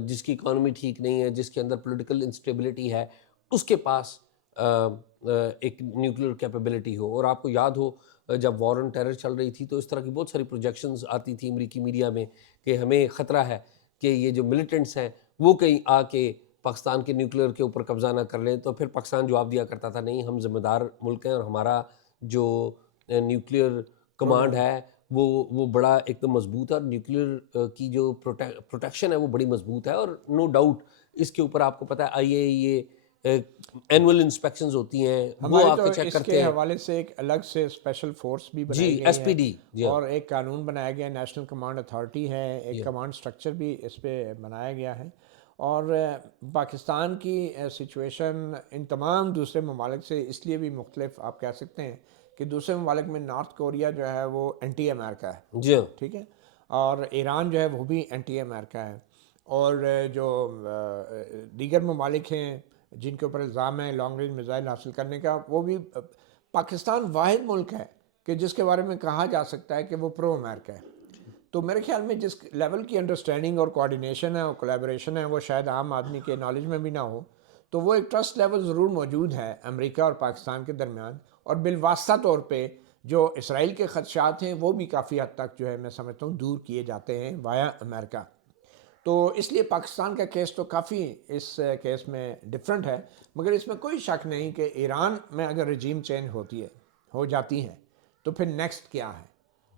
جس کی اکانومی ٹھیک نہیں ہے، جس کے اندر پولیٹیکل انسٹیبلٹی ہے، اس کے پاس ایک نیوکلیئر کیپیبلٹی ہو. اور آپ کو یاد ہو جب وار آن ٹیرر چل رہی تھی تو اس طرح کی بہت ساری پروجیکشنز آتی تھی امریکی میڈیا میں کہ ہمیں خطرہ ہے کہ یہ جو ملیٹنٹس ہیں وہ کہیں آ کے پاکستان کے نیوکلیئر کے اوپر قبضہ نہ کر لیں، تو پھر پاکستان جواب دیا کرتا تھا نہیں ہم ذمہ دار ملک ہیں اور ہمارا جو نیوکلیئر کمانڈ ہے وہ بڑا ایک دم مضبوط ہے، اور نیوکلیئر کی جو پروٹیکشن ہے وہ بڑی مضبوط ہے، اور نو ڈاؤٹ اس کے اوپر آپ کو پتہ ہے IAEA اینول انسپیکشنز ہوتی ہیں، وہ ہماری آ تو کے چیک اس کرتے کے ہیں. حوالے سے ایک الگ سے اسپیشل فورس بھی جی بنائی گئی ہے SPD. جی ہاں اور ایک قانون بنایا گیا ہے، نیشنل کمانڈ اتھارٹی ہے، ایک جی کمانڈ سٹرکچر بھی اس پہ بنایا گیا ہے. اور پاکستان کی سچویشن ان تمام دوسرے ممالک سے اس لیے بھی مختلف آپ کہہ سکتے ہیں کہ دوسرے ممالک میں نارتھ کوریا جو ہے وہ اینٹی امریکہ ہے، جی ہاں ٹھیک ہے، اور ایران جو ہے وہ بھی اینٹی امریکہ ہے، اور جو دیگر ممالک ہیں جن کے اوپر الزام ہے لانگ رینج میزائل حاصل کرنے کا، وہ بھی پاکستان واحد ملک ہے کہ جس کے بارے میں کہا جا سکتا ہے کہ وہ پرو امریکہ ہے. تو میرے خیال میں جس لیول کی انڈرسٹینڈنگ اور کوآرڈینیشن ہے اور کولیبریشن ہے وہ شاید عام آدمی کے نالج میں بھی نہ ہو، تو وہ ایک ٹرسٹ لیول ضرور موجود ہے امریکہ اور پاکستان کے درمیان، اور بالواسطہ طور پہ جو اسرائیل کے خدشات ہیں وہ بھی کافی حد تک جو ہے میں سمجھتا ہوں دور کیے جاتے ہیں وایا امریکہ. تو اس لیے پاکستان کا کیس تو کافی اس کیس میں ڈفرینٹ ہے، مگر اس میں کوئی شک نہیں کہ ایران میں اگر رجیم چینج ہو جاتی ہے تو پھر نیکسٹ کیا ہے.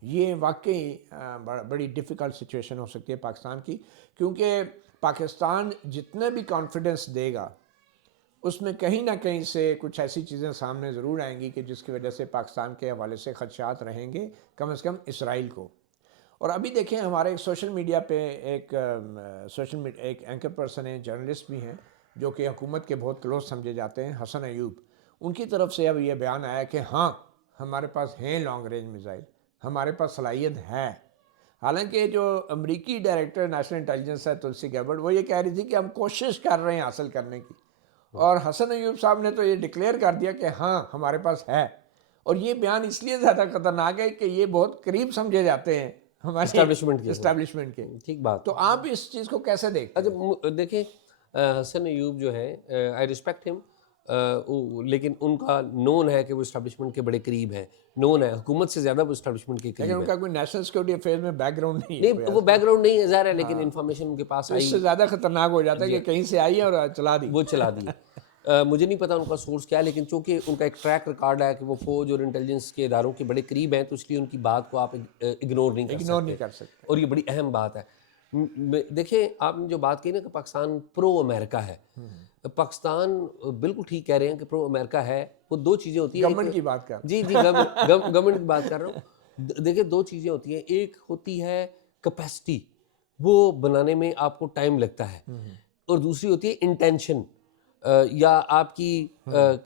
یہ واقعی بڑی ڈیفیکلٹ سچویشن ہو سکتی ہے پاکستان کی، کیونکہ پاکستان جتنے بھی کانفیڈنس دے گا اس میں کہیں نہ کہیں سے کچھ ایسی چیزیں سامنے ضرور آئیں گی کہ جس کی وجہ سے پاکستان کے حوالے سے خدشات رہیں گے، کم از کم اسرائیل کو. اور ابھی دیکھیں ہمارے سوشل میڈیا پہ ایک اینکر پرسن ہیں، جرنلسٹ بھی ہیں جو کہ حکومت کے بہت کلوز سمجھے جاتے ہیں، حسن ایوب. ان کی طرف سے اب یہ بیان آیا کہ ہاں ہمارے پاس ہیں لانگ رینج میزائل، ہمارے پاس صلاحیت ہے. حالانکہ جو امریکی ڈائریکٹر نیشنل انٹیلیجنس ہے تلسی گیبرڈ، وہ یہ کہہ رہی تھی کہ ہم کوشش کر رہے ہیں حاصل کرنے کی، اور حسن ایوب صاحب نے تو یہ ڈکلیئر کر دیا کہ ہاں ہمارے پاس ہے. اور یہ بیان اس لیے زیادہ خطرناک ہے کہ یہ بہت قریب سمجھے جاتے ہیں ہماری اسٹیبلشمنٹ کے. اسٹیبلشمنٹ کے. ٹھیک بات. تو آپ اس چیز کو کیسے دیکھتے ہیں؟ اچھا دیکھیں حسن ایوب جو ہے آئی ریسپیکٹ ہم، لیکن ان کا نون ہے کہ وہ اسٹیبلشمنٹ کے بڑے قریب ہیں، نون ہے حکومت سے زیادہ وہ اسٹیبلشمنٹ کے لیکن قریب ان ہیں. کا کوئی نیشنل سیکورٹی افیئر میں بیک گراؤنڈ نہیں ہے، نہیں وہ بیک گراؤنڈ نہیں ہے ظاہر ہے، لیکن انفارمیشن ان کے پاس تو اس آئی، سے زیادہ خطرناک ہو جاتا ہے کہ کہیں سے آئی ہے اور چلا دی. وہ چلا دی. مجھے نہیں پتا ان کا سورس کیا ہے، لیکن چونکہ ان کا ایک ٹریک ریکارڈ ہے کہ وہ فوج اور انٹیلیجنس کے اداروں کے بڑے قریب ہیں، تو اس لیے ان کی بات کو آپ اگنور نہیں کر سکتے، اور یہ بڑی اہم بات ہے. دیکھیں آپ نے جو بات کی نا کہ پاکستان پرو امریکہ ہے، پاکستان بالکل ٹھیک کہہ رہے ہیں کہ پرو امریکہ ہے. وہ دو چیزیں ہوتی ہیں، گورنمنٹ کی بات کر، جی گورنمنٹ کی بات کر رہا ہوں. دیکھیں دو چیزیں ہوتی ہیں، ایک ہوتی ہے کیپیسٹی، وہ بنانے میں آپ کو ٹائم لگتا ہے، اور دوسری ہوتی ہے انٹینشن یا آپ کی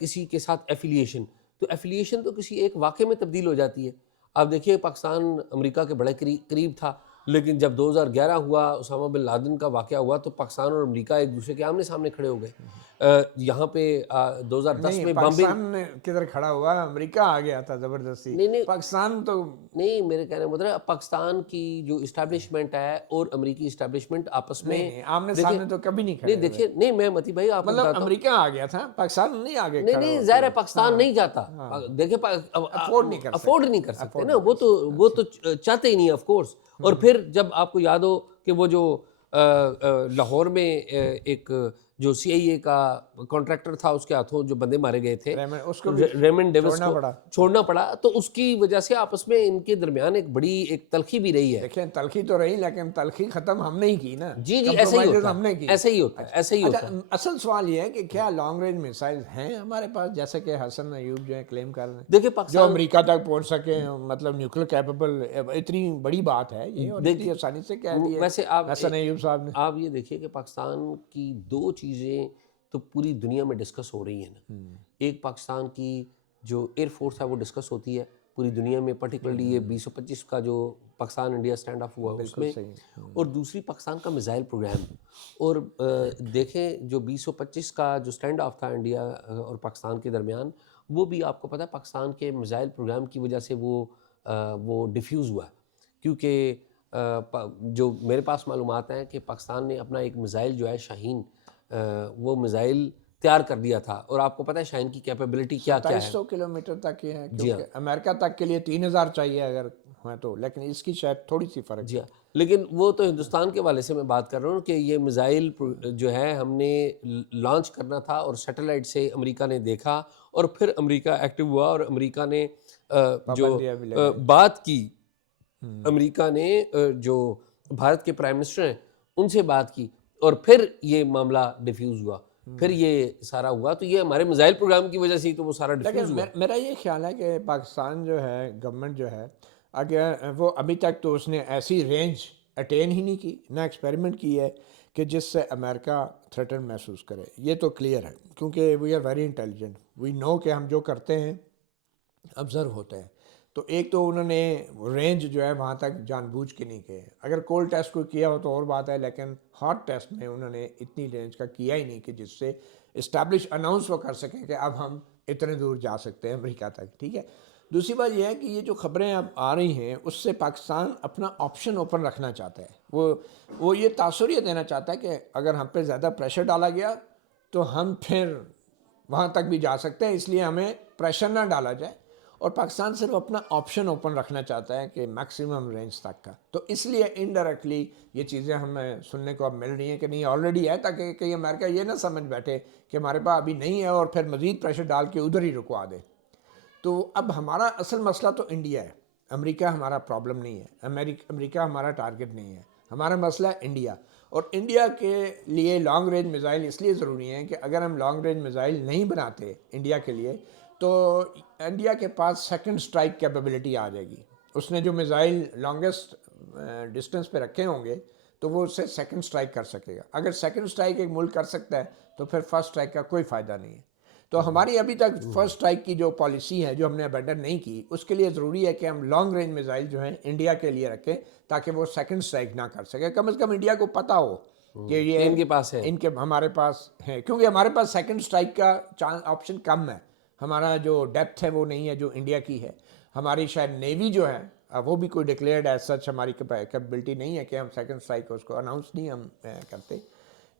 کسی کے ساتھ ایفیلیشن. تو ایفیلیشن تو کسی ایک واقعے میں تبدیل ہو جاتی ہے. آپ دیکھیے پاکستان امریکہ کے بڑے قریب تھا، لیکن جب 2011 ہوا اسامہ بن لادن کا واقعہ ہوا تو پاکستان اور امریکہ ایک دوسرے کے آمنے سامنے کھڑے ہو گئے. یہاں پہ 2010 میں پاکستان کدھر کھڑا ہوا، امریکہ آ گیا تھا زبردستی. نہیں پاکستان تو نہیں، میرے کہنے مطلب پاکستان کی جو اسٹیبلشمنٹ ہے اور امریکی اسٹیبلشمنٹ آپس میں آمنے سامنے تو کبھی نہیں کھڑے. نہیں دیکھیے نہیں میں متی بھائی آپ کو مطلب بتاتا ہوں، امریکہ آ گیا تھا، پاکستان نہیں آگے نہیں نہیں ظاہر ہے پاکستان نہیں جاتا. دیکھیں افورڈ نہیں کر سکتے نا، وہ تو چاہتے ہی نہیں آف کورس. اور پھر جب آپ کو یاد ہو کہ وہ جو لاہور میں ایک جو CIA کا کانٹریکٹر تھا اس کے ہاتھوں جو بندے مارے گئے تھے، ریمنڈ ڈیوس کو چھوڑنا پڑا، تو اس کی وجہ سے آپس میں ان کے درمیان ایک بڑی ایک تلخی بھی رہی ہے. دیکھیں تلخی تو رہی، لیکن تلخی ختم ہم نے ہی کی نا. جی ایسے ہی ہوتا ہے، ایسے ہی ہوتا ہے، ایسے ہی ہوتا ہے. اصل سوال یہ ہے کہ کیا لانگ رینج میزائل ہیں ہمارے پاس، جیسے کہ حسن ایوب جو ہے کلیم کر رہے ہیں، دیکھیں جو پاکستان امریکہ تک پہنچ سکے، مطلب نیوکلیر کیپیبل. اتنی بڑی بات ہے یہ، اور اتنی آسانی سے کہہ دی ویسے حسن ایوب صاحب نے. آپ یہ دیکھیے کہ پاکستان کی دو چیزیں تو پوری دنیا میں ڈسکس ہو رہی ہیں نا. ایک پاکستان کی جو ایئر فورس ہے وہ ڈسکس ہوتی ہے پوری دنیا میں، پرٹیکولرلی یہ 2025 کا جو پاکستان انڈیا اسٹینڈ آف ہوا اس میں، اور دوسری پاکستان کا میزائل پروگرام. اور دیکھیں جو 2025 کا جو اسٹینڈ آف تھا انڈیا اور پاکستان کے درمیان، وہ بھی آپ کو پتہ ہے پاکستان کے میزائل پروگرام کی وجہ سے وہ ڈیفیوز ہوا. کیونکہ جو میرے پاس معلومات ہیں کہ پاکستان نے اپنا ایک میزائل جو ہے شاہین، وہ میزائل تیار کر دیا تھا. اور آپ کو پتہ ہے شاہین کی کیپیبلٹی کیا ہے، 2700 کلومیٹر تک یہ ہے، کیونکہ امریکہ تک کے لیے 3000 چاہیے اگر ہیں تو، لیکن اس کی شاید تھوڑی سی فرق جی ہاں، لیکن وہ تو ہندوستان کے حوالے سے میں بات کر رہا ہوں کہ یہ میزائل جو ہے ہم نے لانچ کرنا تھا اور سیٹلائٹ سے امریکہ نے دیکھا اور پھر امریکہ ایکٹیو ہوا اور امریکہ نے جو پابندیاں بھی لگائی. بات کی، امریکہ نے جو بھارت کے پرائم منسٹر ہیں ان سے بات کی اور پھر یہ معاملہ ڈیفیوز ہوا، پھر یہ سارا ہوا. تو یہ ہمارے میزائل پروگرام کی وجہ سے ہی تو وہ سارا ڈیفیوز لیکن ہوا. میرا یہ خیال ہے کہ پاکستان جو ہے گورنمنٹ جو ہے، اگر وہ ابھی تک تو اس نے ایسی رینج اٹین ہی نہیں کی، نہ ایکسپیریمنٹ کی ہے کہ جس سے امریکہ تھریٹن محسوس کرے. یہ تو کلیئر ہے کیونکہ وی آر ویری انٹیلیجنٹ، وی نو کہ ہم جو کرتے ہیں آبزرو ہوتے ہیں. تو ایک تو انہوں نے رینج جو ہے وہاں تک جان بوجھ کے نہیں گئے. اگر کولڈ ٹیسٹ کو کیا ہو تو اور بات ہے، لیکن ہاٹ ٹیسٹ میں انہوں نے اتنی رینج کا کیا ہی نہیں کہ جس سے اسٹیبلش اناؤنس وہ کر سکیں کہ اب ہم اتنے دور جا سکتے ہیں امریکہ تک. ٹھیک ہے، دوسری بات یہ ہے کہ یہ جو خبریں اب آ رہی ہیں اس سے پاکستان اپنا آپشن اوپن رکھنا چاہتا ہے. وہ یہ تاثر یہ دینا چاہتا ہے کہ اگر ہم پہ زیادہ پریشر ڈالا گیا تو ہم پھر وہاں تک بھی جا سکتے ہیں، اس لیے ہمیں پریشر نہ ڈالا جائے. اور پاکستان صرف اپنا آپشن اوپن رکھنا چاہتا ہے کہ میکسیمم رینج تک کا. تو اس لیے انڈائریکٹلی یہ چیزیں ہمیں سننے کو اب مل رہی ہیں کہ نہیں آلریڈی ہے، تاکہ کہیں امریکہ یہ نہ سمجھ بیٹھے کہ ہمارے پاس ابھی نہیں ہے اور پھر مزید پریشر ڈال کے ادھر ہی رکوا دے. تو اب ہمارا اصل مسئلہ تو انڈیا ہے، امریکہ ہمارا پرابلم نہیں ہے، امریکہ ہمارا ٹارگٹ نہیں ہے. ہمارا مسئلہ ہے انڈیا. اور انڈیا کے لیے لانگ رینج میزائل اس لیے ضروری ہیں کہ اگر ہم لانگ رینج میزائل نہیں بناتے انڈیا کے لیے تو انڈیا کے پاس سیکنڈ سٹرائک کیپیبلٹی آ جائے گی. اس نے جو میزائل لانگسٹ ڈسٹنس پہ رکھے ہوں گے تو وہ اس سے سیکنڈ سٹرائک کر سکے گا. اگر سیکنڈ سٹرائک ایک ملک کر سکتا ہے تو پھر فرسٹ سٹرائک کا کوئی فائدہ نہیں ہے. تو ہماری ابھی تک فرسٹ سٹرائک کی جو پالیسی ہے جو ہم نے ابینڈن نہیں کی، اس کے لیے ضروری ہے کہ ہم لانگ رینج میزائل جو ہیں انڈیا کے لیے رکھیں تاکہ وہ سیکنڈ سٹرائک نہ کر سکے. کم از کم انڈیا کو پتہ ہو کہ یہ ان کے پاس ہے. ان کے ہمارے پاس ہے، کیونکہ ہمارے پاس سیکنڈ سٹرائک کا آپشن کم ہے. ہمارا جو ڈیپتھ ہے وہ نہیں ہے جو انڈیا کی ہے. ہماری شاید نیوی جو ہے وہ بھی کوئی ڈکلیئرڈ ایز سچ ہماری کیپیبلٹی نہیں ہے کہ ہم سیکنڈ سٹرائک کو اس کو اناؤنس نہیں ہم کرتے.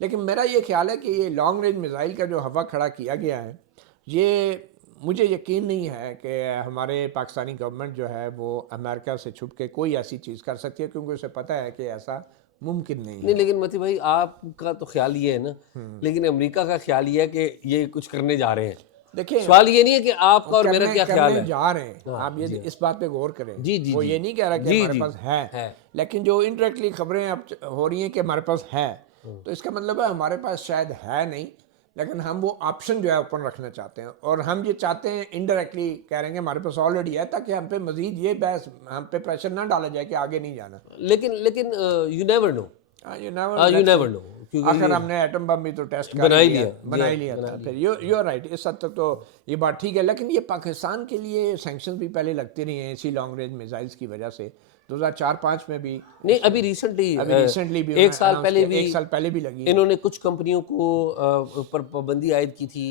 لیکن میرا یہ خیال ہے کہ یہ لانگ رینج میزائل کا جو ہوا کھڑا کیا گیا ہے، یہ مجھے یقین نہیں ہے کہ ہمارے پاکستانی گورنمنٹ جو ہے وہ امریکہ سے چھپ کے کوئی ایسی چیز کر سکتی ہے، کیونکہ اسے پتہ ہے کہ ایسا ممکن نہیں ہے. نہیں، لیکن متی بھائی آپ کا تو خیال یہ ہے نا، لیکن امریکہ کا خیال یہ ہے کہ یہ کچھ کرنے جا رہے ہیں. دیکھیں سوال یہ نہیں ہے کہ آپ کا اور میرا کیا خیال کرنے ہے. جا رہے ہیں، آپ یہ اس بات پہ غور کریں. جی جی وہ جی یہ نہیں کہہ رہا کہ جی ہمارے جی پاس ہے، لیکن جو انڈائریکٹلی خبریں اب ہو رہی ہیں کہ ہمارے پاس ہے، تو اس کا مطلب ہے ہمارے پاس شاید ہے نہیں، لیکن ہم وہ آپشن جو ہے اوپن رکھنا چاہتے ہیں. اور ہم یہ چاہتے ہیں انڈائریکٹلی کہہ رہے ہیں کہ ہمارے پاس آلریڈی ہے، تاکہ ہم پہ مزید یہ بحث ہم پہ پریشر نہ ڈالا جائے کہ آگے نہیں جانا. لیکن you never know, you you never know, آخر ہم نے ایٹم بم بھی تو ٹیسٹ بنا ہی بنا ہی لیا تھا. پھر یو آر رائٹ، اس حد تک تو یہ بات ٹھیک ہے. لیکن یہ پاکستان کے لیے سینکشنز بھی پہلے لگتے رہے ہیں اسی لانگ رینج میزائلس کی وجہ سے. 2004-05 میں بھی نہیں، ابھی ریسنٹلی بھی ایک سال پہلے بھی لگی انہوں نے کچھ کمپنیوں کو اوپر پابندی عائد کی تھی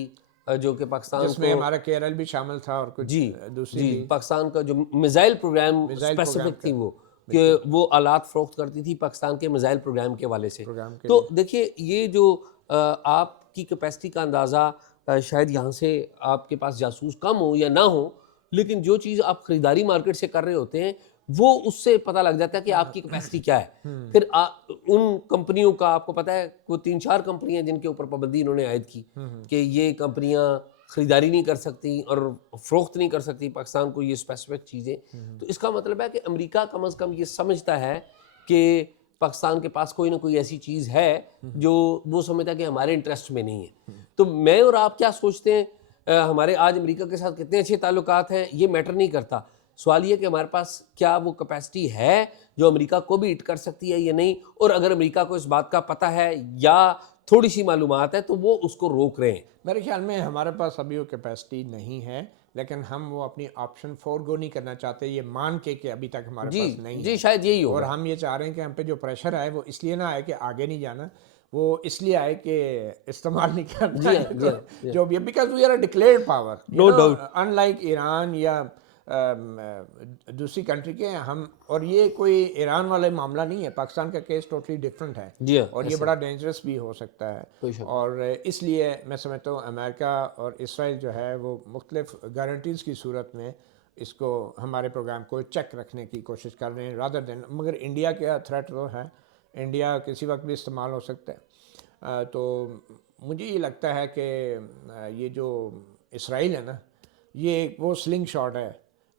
جو کہ پاکستان جس میں ہمارا کیرل بھی شامل تھا اور کچھ دوسری بھی. پاکستان کا جو میزائل پروگرام اسپیسیفک تھی وہ کہ وہ آلات فروخت کرتی تھی پاکستان کے میزائل پروگرام کے حوالے سے. تو دیکھیے یہ جو آپ کی کیپیسٹی کا اندازہ شاید یہاں سے آپ کے پاس جاسوس کم ہو یا نہ ہو، لیکن جو چیز آپ خریداری مارکیٹ سے کر رہے ہوتے ہیں وہ اس سے پتہ لگ جاتا ہے کہ آپ کی کیپیسٹی کیا ہے. پھر ان کمپنیوں کا آپ کو پتہ ہے وہ 3-4 کمپنیاں جن کے اوپر پابندی انہوں نے عائد کی کہ یہ کمپنیاں خریداری نہیں کر سکتی اور فروخت نہیں کر سکتی پاکستان کو یہ اسپیسیفک چیزیں. تو اس کا مطلب ہے کہ امریکہ کم از کم یہ سمجھتا ہے کہ پاکستان کے پاس کوئی نہ کوئی ایسی چیز ہے جو وہ سمجھتا ہے کہ ہمارے انٹرسٹ میں نہیں ہے. تو میں اور آپ کیا سوچتے ہیں، ہمارے آج امریکہ کے ساتھ کتنے اچھے تعلقات ہیں یہ میٹر نہیں کرتا. سوال یہ کہ ہمارے پاس کیا وہ کیپیسٹی ہے جو امریکہ کو بھی ہٹ کر سکتی ہے یا نہیں، اور اگر امریکہ کو اس بات کا پتہ ہے یا تھوڑی سی معلومات ہے تو وہ اس کو روک رہے ہیں. میرے خیال میں ہمارے پاس ابھی وہ کیپیسٹی نہیں ہے، لیکن ہم وہ اپنی آپشن فورگو نہیں کرنا چاہتے یہ مان کے کہ ابھی تک ہمارے پاس نہیں ہے. جی شاید یہی ہوگا. اور ہم یہ چاہ رہے ہیں کہ ہم پہ جو پریشر آئے وہ اس لیے نہ آئے کہ آگے نہیں جانا، وہ اس لیے آئے کہ استعمال نہیں کرنا ہے جو بھی، because we are a declared power, no doubt, in like Iran یا دوسری کنٹری کے ہم. اور یہ کوئی ایران والا معاملہ نہیں ہے، پاکستان کا کیس ٹوٹلی ڈفرینٹ ہے اور یہ بڑا ڈینجرس بھی ہو سکتا ہے. اور اس لیے میں سمجھتا ہوں امریکہ اور اسرائیل جو ہے وہ مختلف گارنٹیز کی صورت میں اس کو ہمارے پروگرام کو چیک رکھنے کی کوشش کر رہے ہیں رادر دین. مگر انڈیا کا تھریٹ تو ہے, انڈیا کسی وقت بھی استعمال ہو سکتا ہے. تو مجھے یہ لگتا ہے کہ یہ جو اسرائیل ہے نا, یہ وہ سلنگ شاٹ ہے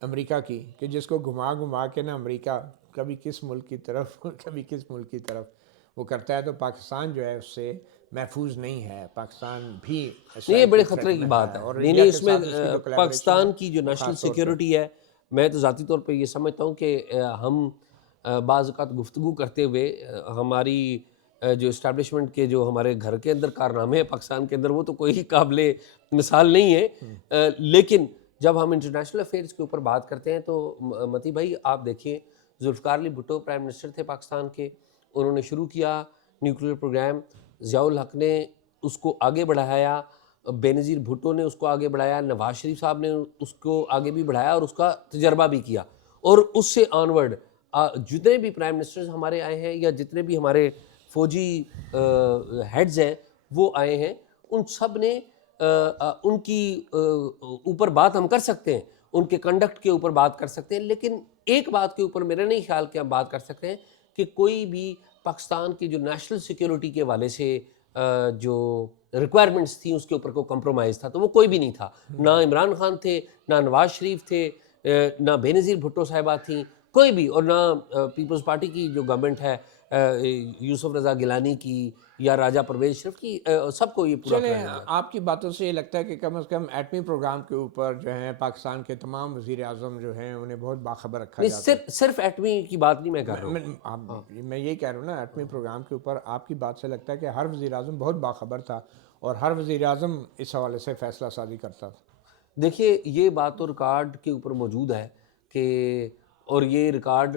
امریکہ کی, کہ جس کو گھما گھما کے نا امریکہ کبھی کس ملک کی طرف کبھی کس ملک کی طرف وہ کرتا ہے. تو پاکستان جو ہے اس سے محفوظ نہیں ہے, پاکستان بھی نہیں یہ اسرائیل بڑے کی خطرے threat کی میں بات ہے. اور نہیں انڈیا نہیں کے اس میں ساتھ اس کی جو collaboration پاکستان کی جو ہے وہ نیشنل خاص طور پہ سیکیورٹی ہے, میں تو ذاتی طور پہ یہ سمجھتا ہوں کہ ہم بعض اوقات گفتگو کرتے ہوئے ہماری جو اسٹیبلشمنٹ کے جو ہمارے گھر کے اندر کارنامے ہیں پاکستان کے اندر, وہ تو کوئی قابل مثال نہیں ہے. لیکن جب ہم انٹرنیشنل افیئرس کے اوپر بات کرتے ہیں تو متی بھائی آپ دیکھیں, ذوالفقار علی بھٹو پرائم منسٹر تھے پاکستان کے, انہوں نے شروع کیا نیوکلیئر پروگرام, ضیاء الحق نے اس کو آگے بڑھایا, بے نظیر بھٹو نے اس کو آگے بڑھایا, نواز شریف صاحب نے اس کو آگے بھی بڑھایا اور اس کا تجربہ بھی کیا. اور اس سے آنورڈ جتنے بھی پرائم منسٹرز ہمارے آئے ہیں یا جتنے بھی ہمارے فوجی ہیڈز ہیں وہ آئے ہیں, ان سب نے ان کی اوپر بات ہم کر سکتے ہیں, ان کے کنڈکٹ کے اوپر بات کر سکتے ہیں, لیکن ایک بات کے اوپر میرا نہیں خیال کہ ہم بات کر سکتے ہیں کہ کوئی بھی پاکستان کی جو نیشنل سیکیورٹی کے حوالے سے جو ریکوائرمنٹس تھیں اس کے اوپر کوئی کمپرومائز تھا, تو وہ کوئی بھی نہیں تھا. نہ عمران خان تھے, نہ نواز شریف تھے, نہ بے نظیر بھٹو صاحبہ تھیں, کوئی بھی, اور نہ پیپلز پارٹی کی جو گورنمنٹ ہے یوسف رضا گیلانی کی یا راجہ پرویز شریف کی, سب کو یہ پورا چلیں کریڈٹ جاتا ہے. آپ کی باتوں سے یہ لگتا ہے کہ کم از کم ایٹمی پروگرام کے اوپر جو ہیں پاکستان کے تمام وزیر اعظم جو ہیں انہیں بہت باخبر رکھا نہیں جاتا ہے. صرف ایٹمی کی بات نہیں میں کر رہا ہوں. میں یہی کہہ رہا ہوں نا, ایٹمی پروگرام کے اوپر آپ کی بات سے لگتا ہے کہ ہر وزیر اعظم بہت باخبر تھا اور ہر وزیر اعظم اس حوالے سے فیصلہ سازی کرتا تھا. دیکھیے یہ بات تو ریکارڈ کے اوپر موجود ہے کہ, اور یہ ریکارڈ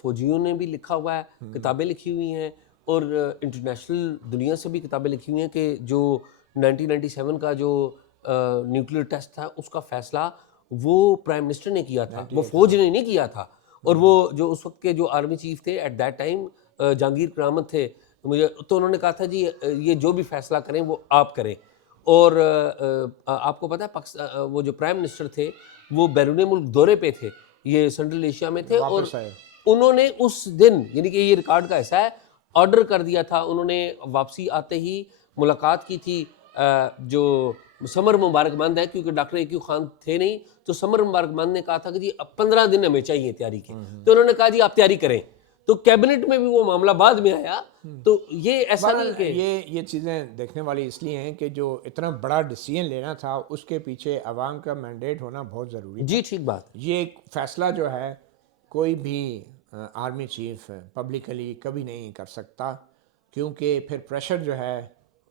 فوجیوں نے بھی لکھا ہوا ہے, کتابیں لکھی ہوئی ہیں, اور انٹرنیشنل دنیا سے بھی کتابیں لکھی ہوئی ہیں کہ جو 1997 کا جو نیوکلیئر ٹیسٹ تھا اس کا فیصلہ وہ پرائم منسٹر نے کیا تھا, وہ فوج نے نہیں کیا تھا. اور وہ جو اس وقت کے جو آرمی چیف تھے ایٹ دیٹ ٹائم جہانگیر کرامت تھے, مجھے تو انہوں نے کہا تھا جی یہ جو بھی فیصلہ کریں وہ آپ کریں. اور آپ کو پتہ ہے وہ جو پرائم منسٹر تھے وہ بیرون ملک دورے پہ تھے, یہ سنٹرل ایشیا میں تھے, اور واپس آئے. انہوں نے اس دن, یعنی کہ یہ ریکارڈ کا ایسا ہے, آرڈر کر دیا تھا, انہوں نے واپسی آتے ہی ملاقات کی تھی جو سمر مبارکمند ہے, کیونکہ ڈاکٹر ایکیو خان تھے نہیں, تو سمر مبارکمند نے کہا تھا کہ جی 15 دن ہمیں چاہیے تیاری کے, تو انہوں نے کہا جی آپ تیاری کریں. تو کیبنٹ میں بھی وہ معاملہ بعد میں آیا. تو یہ ایسا نہیں کہ یہ چیزیں دیکھنے والی اس لیے ہیں کہ جو اتنا بڑا ڈیسیژن لینا تھا اس کے پیچھے عوام کا مینڈیٹ ہونا بہت ضروری تھا. جی ٹھیک بات. یہ ایک فیصلہ جو ہے کوئی بھی آرمی چیف پبلکلی کبھی نہیں کر سکتا, کیونکہ پھر پریشر جو ہے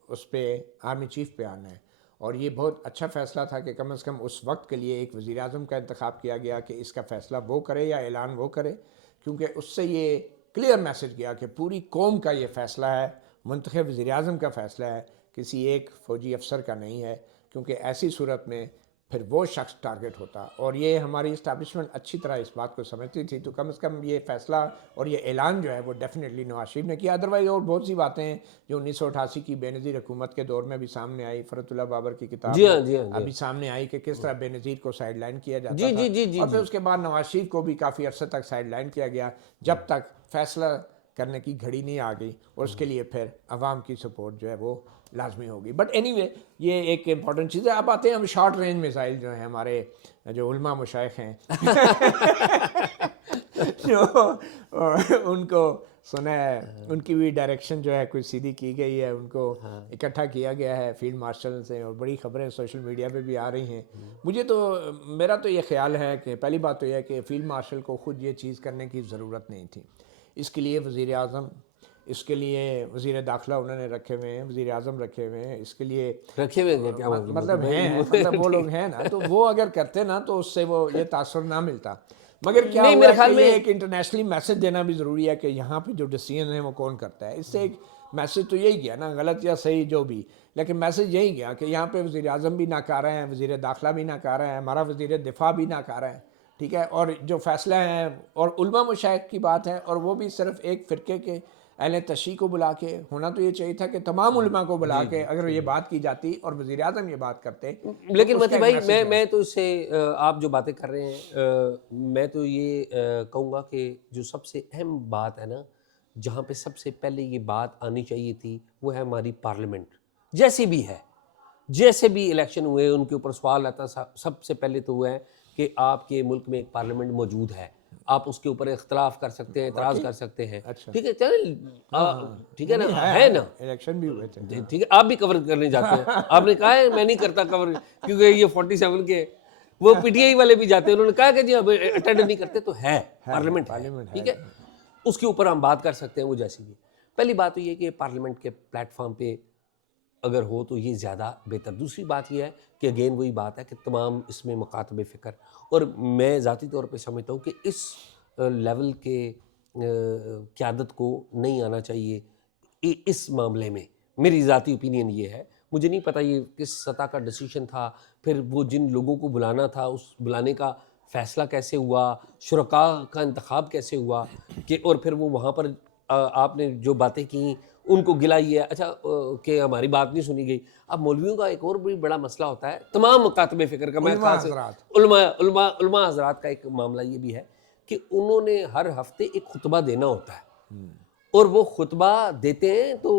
اس پہ آرمی چیف پہ آنا ہے. اور یہ بہت اچھا فیصلہ تھا کہ کم از کم اس وقت کے لیے ایک وزیر اعظم کا انتخاب کیا گیا کہ اس کا فیصلہ وہ کرے یا اعلان وہ کرے, کیونکہ اس سے یہ کلیئر میسج گیا کہ پوری قوم کا یہ فیصلہ ہے, منتخب وزیر اعظم کا فیصلہ ہے, کسی ایک فوجی افسر کا نہیں ہے, کیونکہ ایسی صورت میں پھر وہ شخص ٹارگٹ ہوتا. اور یہ ہماری اسٹیبلشمنٹ اچھی طرح اس بات کو سمجھتی تھی, تو کم از کم یہ فیصلہ اور یہ اعلان جو ہے وہ ڈیفینیٹلی نواز شریف نے کیا. ادروائز اور بہت سی باتیں ہیں جو 1988 کی بے نظیر حکومت کے دور میں بھی سامنے آئی, فرت اللہ بابر کی کتاب میں ابھی سامنے آئی کہ کس طرح بے نظیر کو سائڈ لائن کیا جاتا تھا, اور پھر اس کے بعد نواز شریف کو بھی کافی عرصے تک سائڈ لائن کیا گیا جب تک فیصلہ کرنے کی گھڑی نہیں آ گئی, اور اس کے لیے پھر عوام کی سپورٹ جو ہے وہ لازمی ہوگی. بٹ اینی وے یہ ایک امپورٹنٹ چیز ہے. اب آتے ہیں ہم شارٹ رینج میزائل جو ہیں ہمارے جو علماء مشائخ ہیں جو ان کو سنا ہے, ان کی بھی ڈائریکشن جو ہے کوئی سیدھی کی گئی ہے, ان کو اکٹھا کیا گیا ہے فیلڈ مارشل سے, اور بڑی خبریں سوشل میڈیا پہ بھی آ رہی ہیں. مجھے تو میرا تو یہ خیال ہے کہ پہلی بات تو یہ ہے کہ فیلڈ مارشل کو خود یہ چیز کرنے کی ضرورت نہیں تھی. اس کے لیے وزیر اعظم, اس کے لیے وزیر داخلہ انہوں نے رکھے ہوئے ہیں, وزیر اعظم رکھے ہوئے ہیں, اس کے لیے رکھے ہوئے ہیں کیا مطلب ہیں, مطلب وہ لوگ ہیں نا, تو وہ اگر کرتے نا تو اس سے وہ یہ تاثر نہ ملتا. مگر کیا ہوا کہ یہ ایک انٹرنیشنلی میسج دینا بھی ضروری ہے کہ یہاں پہ جو ڈیسیژن ہے وہ کون کرتا ہے. اس سے ایک میسج تو یہی گیا نا, غلط یا صحیح جو بھی, لیکن میسج یہی گیا کہ یہاں پہ وزیر اعظم بھی ناکارہ ہیں, وزیر داخلہ بھی ناکارہ ہیں, ہمارا وزیر دفاع بھی ناکارہ ہے, ٹھیک ہے. اور جو فیصلہ ہیں اور علماء مشائخ کی بات ہے, اور وہ بھی صرف ایک فرقے کے اہل تشیع کو بلا کے، ہونا تو یہ چاہیے تھا کہ تمام علماء کو بلا کے اگر یہ بات کی جاتی اور وزیر اعظم یہ بات کرتے. لیکن متی بھائی میں تو اس سے آپ جو باتیں کر رہے ہیں میں تو یہ کہوں گا کہ جو سب سے اہم بات ہے نا، جہاں پہ سب سے پہلے یہ بات آنی چاہیے تھی، وہ ہے ہماری پارلیمنٹ. جیسی بھی ہے، جیسے بھی الیکشن ہوئے ان کے اوپر سوال آتا سب سے پہلے تو وہ ہے کہ آپ کے ملک میں ایک پارلیمنٹ موجود ہے، آپ اس کے اوپر اختلاف کر سکتے ہیں، اعتراض کر سکتے ہیں. ٹھیک ہے ٹھیک ہے نا، ہے نا، الیکشن بھی ہوئے تھے. ٹھیک ہے. آپ بھی کور کرنے جاتے ہیں، آپ نے کہا ہے میں نہیں کرتا کور کیونکہ یہ 47 کے وہ پی ٹی آئی والے بھی جاتے ہیں، انہوں نے کہا کہ جی اب اٹینڈ نہیں کرتے، تو ہے پارلیمنٹ ہے. ٹھیک ہے، اس کے اوپر ہم بات کر سکتے ہیں. وہ جیسی بھی پہلی بات تو یہ کہ پارلیمنٹ کے پلیٹ فارم پہ اگر ہو تو یہ زیادہ بہتر. دوسری بات یہ ہے کہ اگین وہی بات ہے کہ تمام اس میں مکاتب فکر، اور میں ذاتی طور پہ سمجھتا ہوں کہ اس لیول کے قیادت کو نہیں آنا چاہیے اس معاملے میں. میری ذاتی اوپینین یہ ہے، مجھے نہیں پتہ یہ کس سطح کا ڈیسیشن تھا، پھر وہ جن لوگوں کو بلانا تھا اس بلانے کا فیصلہ کیسے ہوا، شرکاء کا انتخاب کیسے ہوا، کہ اور پھر وہ وہاں پر آپ نے جو باتیں کیں ان کو گلا یہ ہے اچھا کہ ہماری بات نہیں سنی گئی. اب مولویوں کا ایک اور بھی بڑا مسئلہ ہوتا ہے، تمام مکاتب فکر کا، میں خاص علماء حضرات کا ایک معاملہ یہ بھی ہے کہ انہوں نے ہر ہفتے ایک خطبہ دینا ہوتا ہے، اور وہ خطبہ دیتے ہیں تو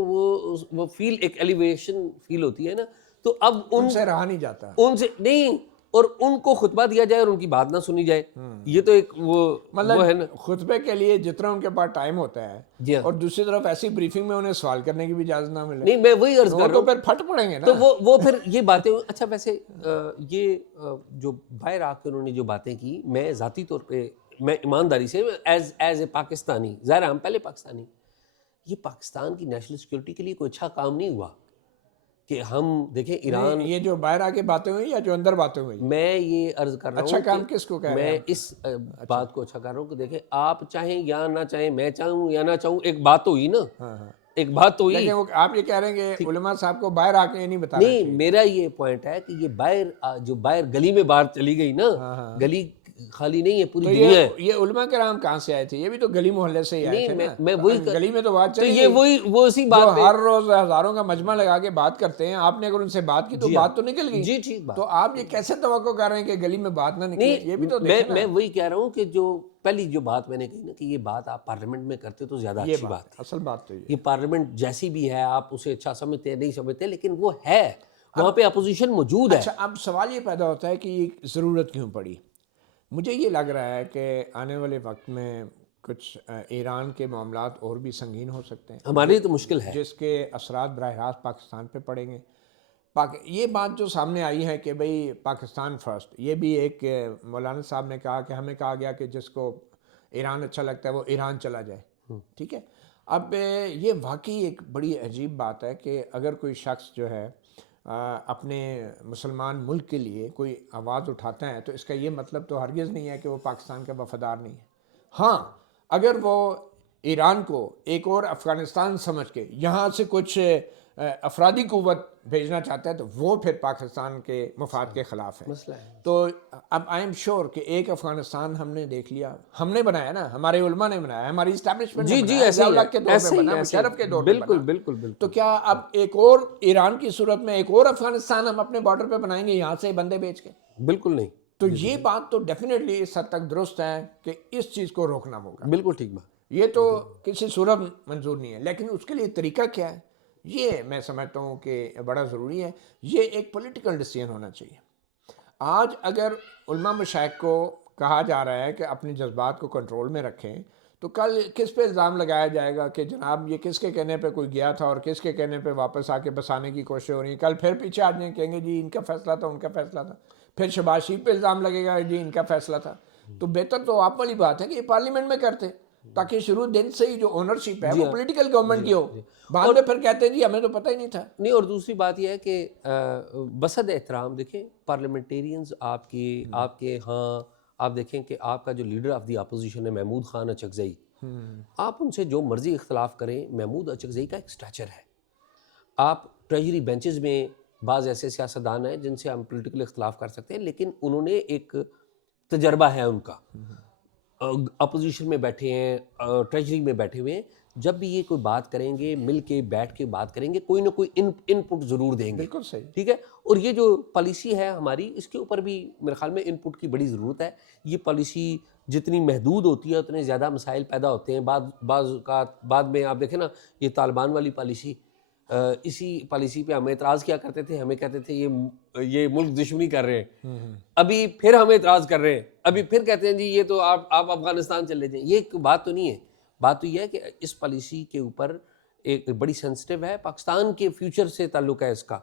وہ فیل ایک ایلیویشن فیل ہوتی ہے نا. تو اب ان سے رہا نہیں جاتا، ان سے نہیں، اور ان کو خطبہ دیا جائے اور ان کی بات نہ سنی جائے، یہ تو ایک وہ ہے نا. خطبے کے لیے جتنا ان کے پاس ٹائم ہوتا ہے، جی ہاں، اور دوسری طرف ایسی بریفنگ میں انہیں سوال کرنے کی بھی اجازت نہ ملے، نہیں میں وہی عرض کر رہا تو ہوں، پھر پھٹ پڑیں گے نا. تو وہ پھر یہ باتیں. اچھا ویسے یہ جو باہر آ کے انہوں نے جو باتیں کی، میں ذاتی طور پہ میں ایمانداری سے ایز اے پاکستانی، ظاہر ہم پہلے پاکستانی، یہ پاکستان کی نیشنل سیکورٹی کے لیے کوئی اچھا کام نہیں ہوا کہ ہم دیکھیں ایران. یہ جو باہر آ کے باتیں ہوئی یا جو اندر باتیں ہوئی؟ میں یہ عرض کر رہا ہوں اچھا کام کس کو کہہ رہے ہیں؟ میں اس بات کو اچھا کر رہا ہوں کہ دیکھیں آپ چاہیں یا نہ چاہیں، میں چاہوں یا نہ چاہوں، ایک بات تو ہوئی نا، ایک بات تو ہوئی. لیکن آپ یہ کہہ رہے ہیں کہ علماء صاحب کو باہر آ کے یہ نہیں بتانا نہیں، میرا یہ پوائنٹ ہے کہ یہ باہر گلی میں باہر چلی گئی نا، گلی خالی نہیں ہے، پوری دنیا ہے. یہ علماء کرام کہاں سے آئے تھے؟ یہ بھی تو گلی محلے سے ہی آئے تھے نا. میں وہی گلی میں تو بات تو چلی یہ وہ اسی بات جو ہر روز ہزاروں کا مجمع لگا کے بات کرتے ہیں. آپ نے اگر ان سے بات کی تو بات تو نکل گئی. جی ٹھیک بات. تو آپ یہ کیسے توقع کر رہے ہیں کہ گلی میں بات نہ نکلے؟ یہ بھی تو دیکھیں نا. میں وہی کہہ رہا ہوں کہ جو پہلی جو بات میں نے کہی نا کہ یہ بات آپ پارلیمنٹ میں کرتے تو زیادہ اچھی بات ہے. اصل بات تو یہ پارلیمنٹ جیسی بھی ہے آپ اسے اچھا سمجھتے ہیں نہیں سمجھتے، لیکن وہ ہے وہاں پہ اپوزیشن موجود ہے. اچھا اب سوال یہ پیدا ہوتا ہے کہ یہ ضرورت کیوں پڑی؟ مجھے یہ لگ رہا ہے کہ آنے والے وقت میں کچھ ایران کے معاملات اور بھی سنگین ہو سکتے ہیں، ہمارے لیے تو مشکل ہے، جس کے اثرات براہ راست پاکستان پہ پڑیں گے. یہ بات جو سامنے آئی ہے کہ بھئی پاکستان فرسٹ، یہ بھی ایک مولانا صاحب نے کہا کہ ہمیں کہا گیا کہ جس کو ایران اچھا لگتا ہے وہ ایران چلا جائے. ٹھیک ہے، اب یہ واقعی ایک بڑی عجیب بات ہے کہ اگر کوئی شخص جو ہے اپنے مسلمان ملک کے لیے کوئی آواز اٹھاتا ہے تو اس کا یہ مطلب تو ہرگز نہیں ہے کہ وہ پاکستان کا وفادار نہیں ہے. ہاں اگر وہ ایران کو ایک اور افغانستان سمجھ کے یہاں سے کچھ افرادی قوت بھیجنا چاہتا ہے تو وہ پھر پاکستان کے مفاد کے خلاف ہے. مسئلہ ہے. تو اب آئی ایم شیور کہ ایک افغانستان ہم نے دیکھ لیا، ہم نے بنایا نا، ہمارے علماء نے بنایا، ہماری اسٹیبلشمنٹ نے بنایا، ضیاء الحق کے دور میں بنا، مشرف کے دور میں بنا. بالکل. تو کیا اب ایک اور ایران کی صورت میں ایک اور افغانستان ہم اپنے بارڈر پہ بنائیں گے یہاں سے بندے بیچ کے؟ بالکل نہیں. تو یہ بات تو ڈیفینیٹلی اس حد تک درست ہے کہ اس چیز کو روکنا ہوگا. بالکل ٹھیک بات. یہ تو کسی صورت منظور نہیں ہے، لیکن اس کے لیے طریقہ کیا ہے یہ میں سمجھتا ہوں کہ بڑا ضروری ہے. یہ ایک پولیٹیکل ڈیسیژن ہونا چاہیے. آج اگر علماء مشائخ کو کہا جا رہا ہے کہ اپنے جذبات کو کنٹرول میں رکھیں تو کل کس پہ الزام لگایا جائے گا کہ جناب یہ کس کے کہنے پہ کوئی گیا تھا اور کس کے کہنے پہ واپس آ کے بسانے کی کوشش ہو رہی ہے. کل پھر پیچھے آ جائیں کہیں گے جی ان کا فیصلہ تھا، ان کا فیصلہ تھا. پھر شہباز شریف پہ الزام لگے گا جی ان کا فیصلہ تھا. تو بہتر تو آپ والی بات ہے کہ یہ پارلیمنٹ میں کرتے تاکہ شروع دن سے ہی جو اونرشپ ہے وہ پولیٹیکل گورنمنٹ کی ہو. بعد میں پھر کہتے ہیں جی ہمیں تو پتہ ہی نہیں تھا. نہیں، اور دوسری بات یہ ہے کہ بصد احترام دیکھیں پارلیمنٹیرینز آپ کے ہاں آپ دیکھیں کہ آپ کا جو لیڈر آف دی اپوزیشن ہے محمود خان اچکزئی، آپ ان سے جو مرضی اختلاف کریں، محمود اچکزئی کا ایک سٹیچر ہے. آپ ٹریجری بینچز میں بعض ایسے سیاستدان ہیں جن سے ہم پولیٹیکل اختلاف کر سکتے ہیں، لیکن انہوں نے ایک تجربہ ہے ان کا، اپوزیشن میں بیٹھے ہیں، ٹریجری میں بیٹھے ہوئے ہیں، جب بھی یہ کوئی بات کریں گے مل کے بیٹھ کے بات کریں گے, کوئی نہ کوئی ان پٹ ضرور دیں گے, بالکل صحیح. ٹھیک ہے. اور یہ جو پالیسی ہے ہماری, اس کے اوپر بھی میرے خیال میں ان پٹ کی بڑی ضرورت ہے. یہ پالیسی جتنی محدود ہوتی ہے اتنے زیادہ مسائل پیدا ہوتے ہیں. بعض اوقات بعد میں آپ دیکھیں نا, یہ طالبان والی پالیسی, اسی پالیسی پہ ہم اعتراض کیا کرتے تھے, ہمیں کہتے تھے یہ ملک دشمنی کر رہے ہیں, ابھی پھر ہم اعتراض کر رہے ہیں, ابھی پھر کہتے ہیں جی یہ تو آپ افغانستان چلے جائیں. یہ بات تو نہیں ہے. بات تو یہ ہے کہ اس پالیسی کے اوپر ایک بڑی سینسٹیو ہے, پاکستان کے فیوچر سے تعلق ہے اس کا.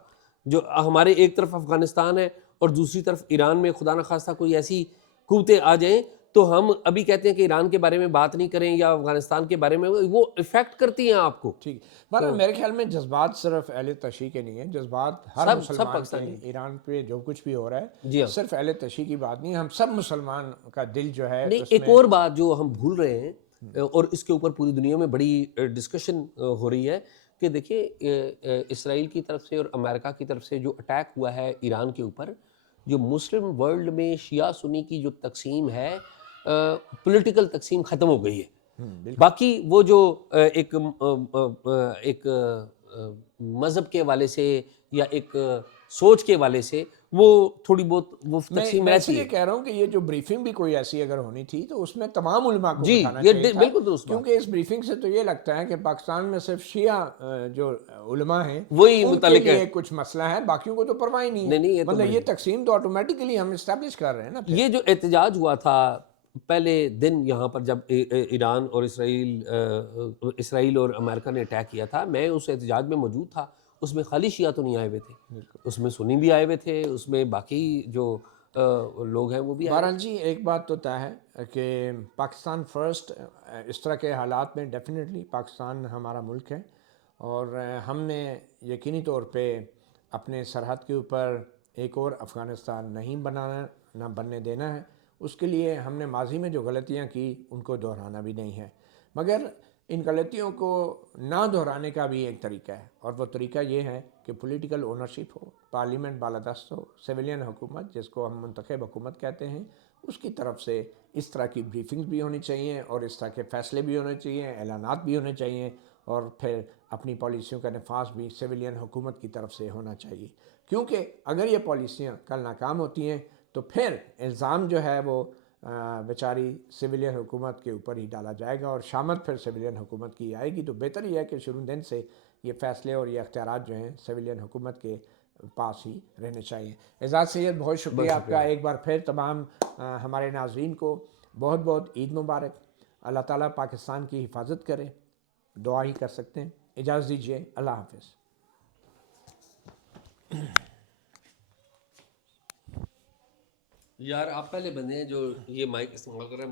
جو ہمارے ایک طرف افغانستان ہے اور دوسری طرف ایران میں خدا نخواستہ کوئی ایسی قوتیں آ جائیں تو ہم ابھی کہتے ہیں کہ ایران کے بارے میں بات نہیں کریں یا افغانستان کے بارے میں, وہ افیکٹ کرتی ہیں آپ کو. ٹھیک. بہرحال میرے خیال میں جذبات صرف اہل تشیع کے نہیں ہیں, جذبات ہر سب مسلمان کے پاکستانی ہیں. ایران پہ جو کچھ بھی ہو رہا جی ہے ہاں. صرف اہل تشیع کی بات نہیں, ہم سب مسلمان کا دل جو ہے نہیں, اس ایک میں. اور بات جو ہم بھول رہے ہیں اور اس کے اوپر پوری دنیا میں بڑی ڈسکشن ہو رہی ہے کہ دیکھیں اسرائیل کی طرف سے اور امریکہ کی طرف سے جو اٹیک ہوا ہے ایران کے اوپر, جو مسلم ورلڈ میں شیعہ سنی کی جو تقسیم ہے, پولیٹیکل تقسیم ختم ہو گئی ہے. باقی وہ جو ایک مذہب کے حوالے سے یا ایک سوچ کے حوالے سے وہ تھوڑی بہت وہ تقسیم میں اس رہتی لیے ہے. کہہ رہا ہوں کہ یہ جو بریفنگ بھی کوئی ایسی اگر ہونی تھی تو اس میں تمام علماء کو جی, بٹھانا یہ چاہیے تھا, بالکل درست بات. کیونکہ اس بریفنگ سے تو یہ لگتا ہے کہ پاکستان میں صرف شیعہ جو علماء ہیں وہی ان کے متعلق ہے. لیے کچھ مسئلہ ہے, باقیوں کو تو پرواہ ہی نہیں ہے. نہیں, یہ تو مطلب بڑی یہ تقسیم تو آٹومیٹکلی ہم اسٹیبلش کر رہے ہیں نا. یہ جو احتجاج ہوا تھا پہلے دن یہاں پر جب ایران اور اسرائیل اور امریکہ نے اٹیک کیا تھا, میں اس احتجاج میں موجود تھا. اس میں خالی شیعہ تو نہیں آئے ہوئے تھے, اس میں سنی بھی آئے ہوئے تھے, اس میں باقی جو لوگ ہیں وہ بھی آئے. بہرحال جی ایک بات تو طے ہے کہ پاکستان فرسٹ, اس طرح کے حالات میں ڈیفینیٹلی پاکستان ہمارا ملک ہے اور ہم نے یقینی طور پہ اپنے سرحد کے اوپر ایک اور افغانستان نہیں بنانا, نہ بننے دینا ہے. اس کے لیے ہم نے ماضی میں جو غلطیاں کی ان کو دہرانا بھی نہیں ہے, مگر ان غلطیوں کو نہ دہرانے کا بھی ایک طریقہ ہے, اور وہ طریقہ یہ ہے کہ پولیٹیکل اونرشپ ہو, پارلیمنٹ بالادست ہو, سویلین حکومت جس کو ہم منتخب حکومت کہتے ہیں, اس کی طرف سے اس طرح کی بریفنگز بھی ہونی چاہیے اور اس طرح کے فیصلے بھی ہونے چاہیے, اعلانات بھی ہونے چاہیے, اور پھر اپنی پالیسیوں کا نفاذ بھی سویلین حکومت کی طرف سے ہونا چاہیے. کیونکہ اگر یہ پالیسیاں کل ناکام ہوتی ہیں تو پھر الزام جو ہے وہ بیچاری سویلین حکومت کے اوپر ہی ڈالا جائے گا اور شامت پھر سویلین حکومت کی آئے گی. تو بہتر یہ ہے کہ شروع دن سے یہ فیصلے اور یہ اختیارات جو ہیں سویلین حکومت کے پاس ہی رہنے چاہیے. اعزاز سید, بہت شکریہ آپ کا ایک بار پھر. تمام ہمارے ناظرین کو بہت بہت عید مبارک. اللہ تعالیٰ پاکستان کی حفاظت کرے, دعا ہی کر سکتے ہیں. اجازت دیجیے, اللہ حافظ. یار آپ پہلے بندے ہیں جو یہ مائک استعمال کر رہے ہیں.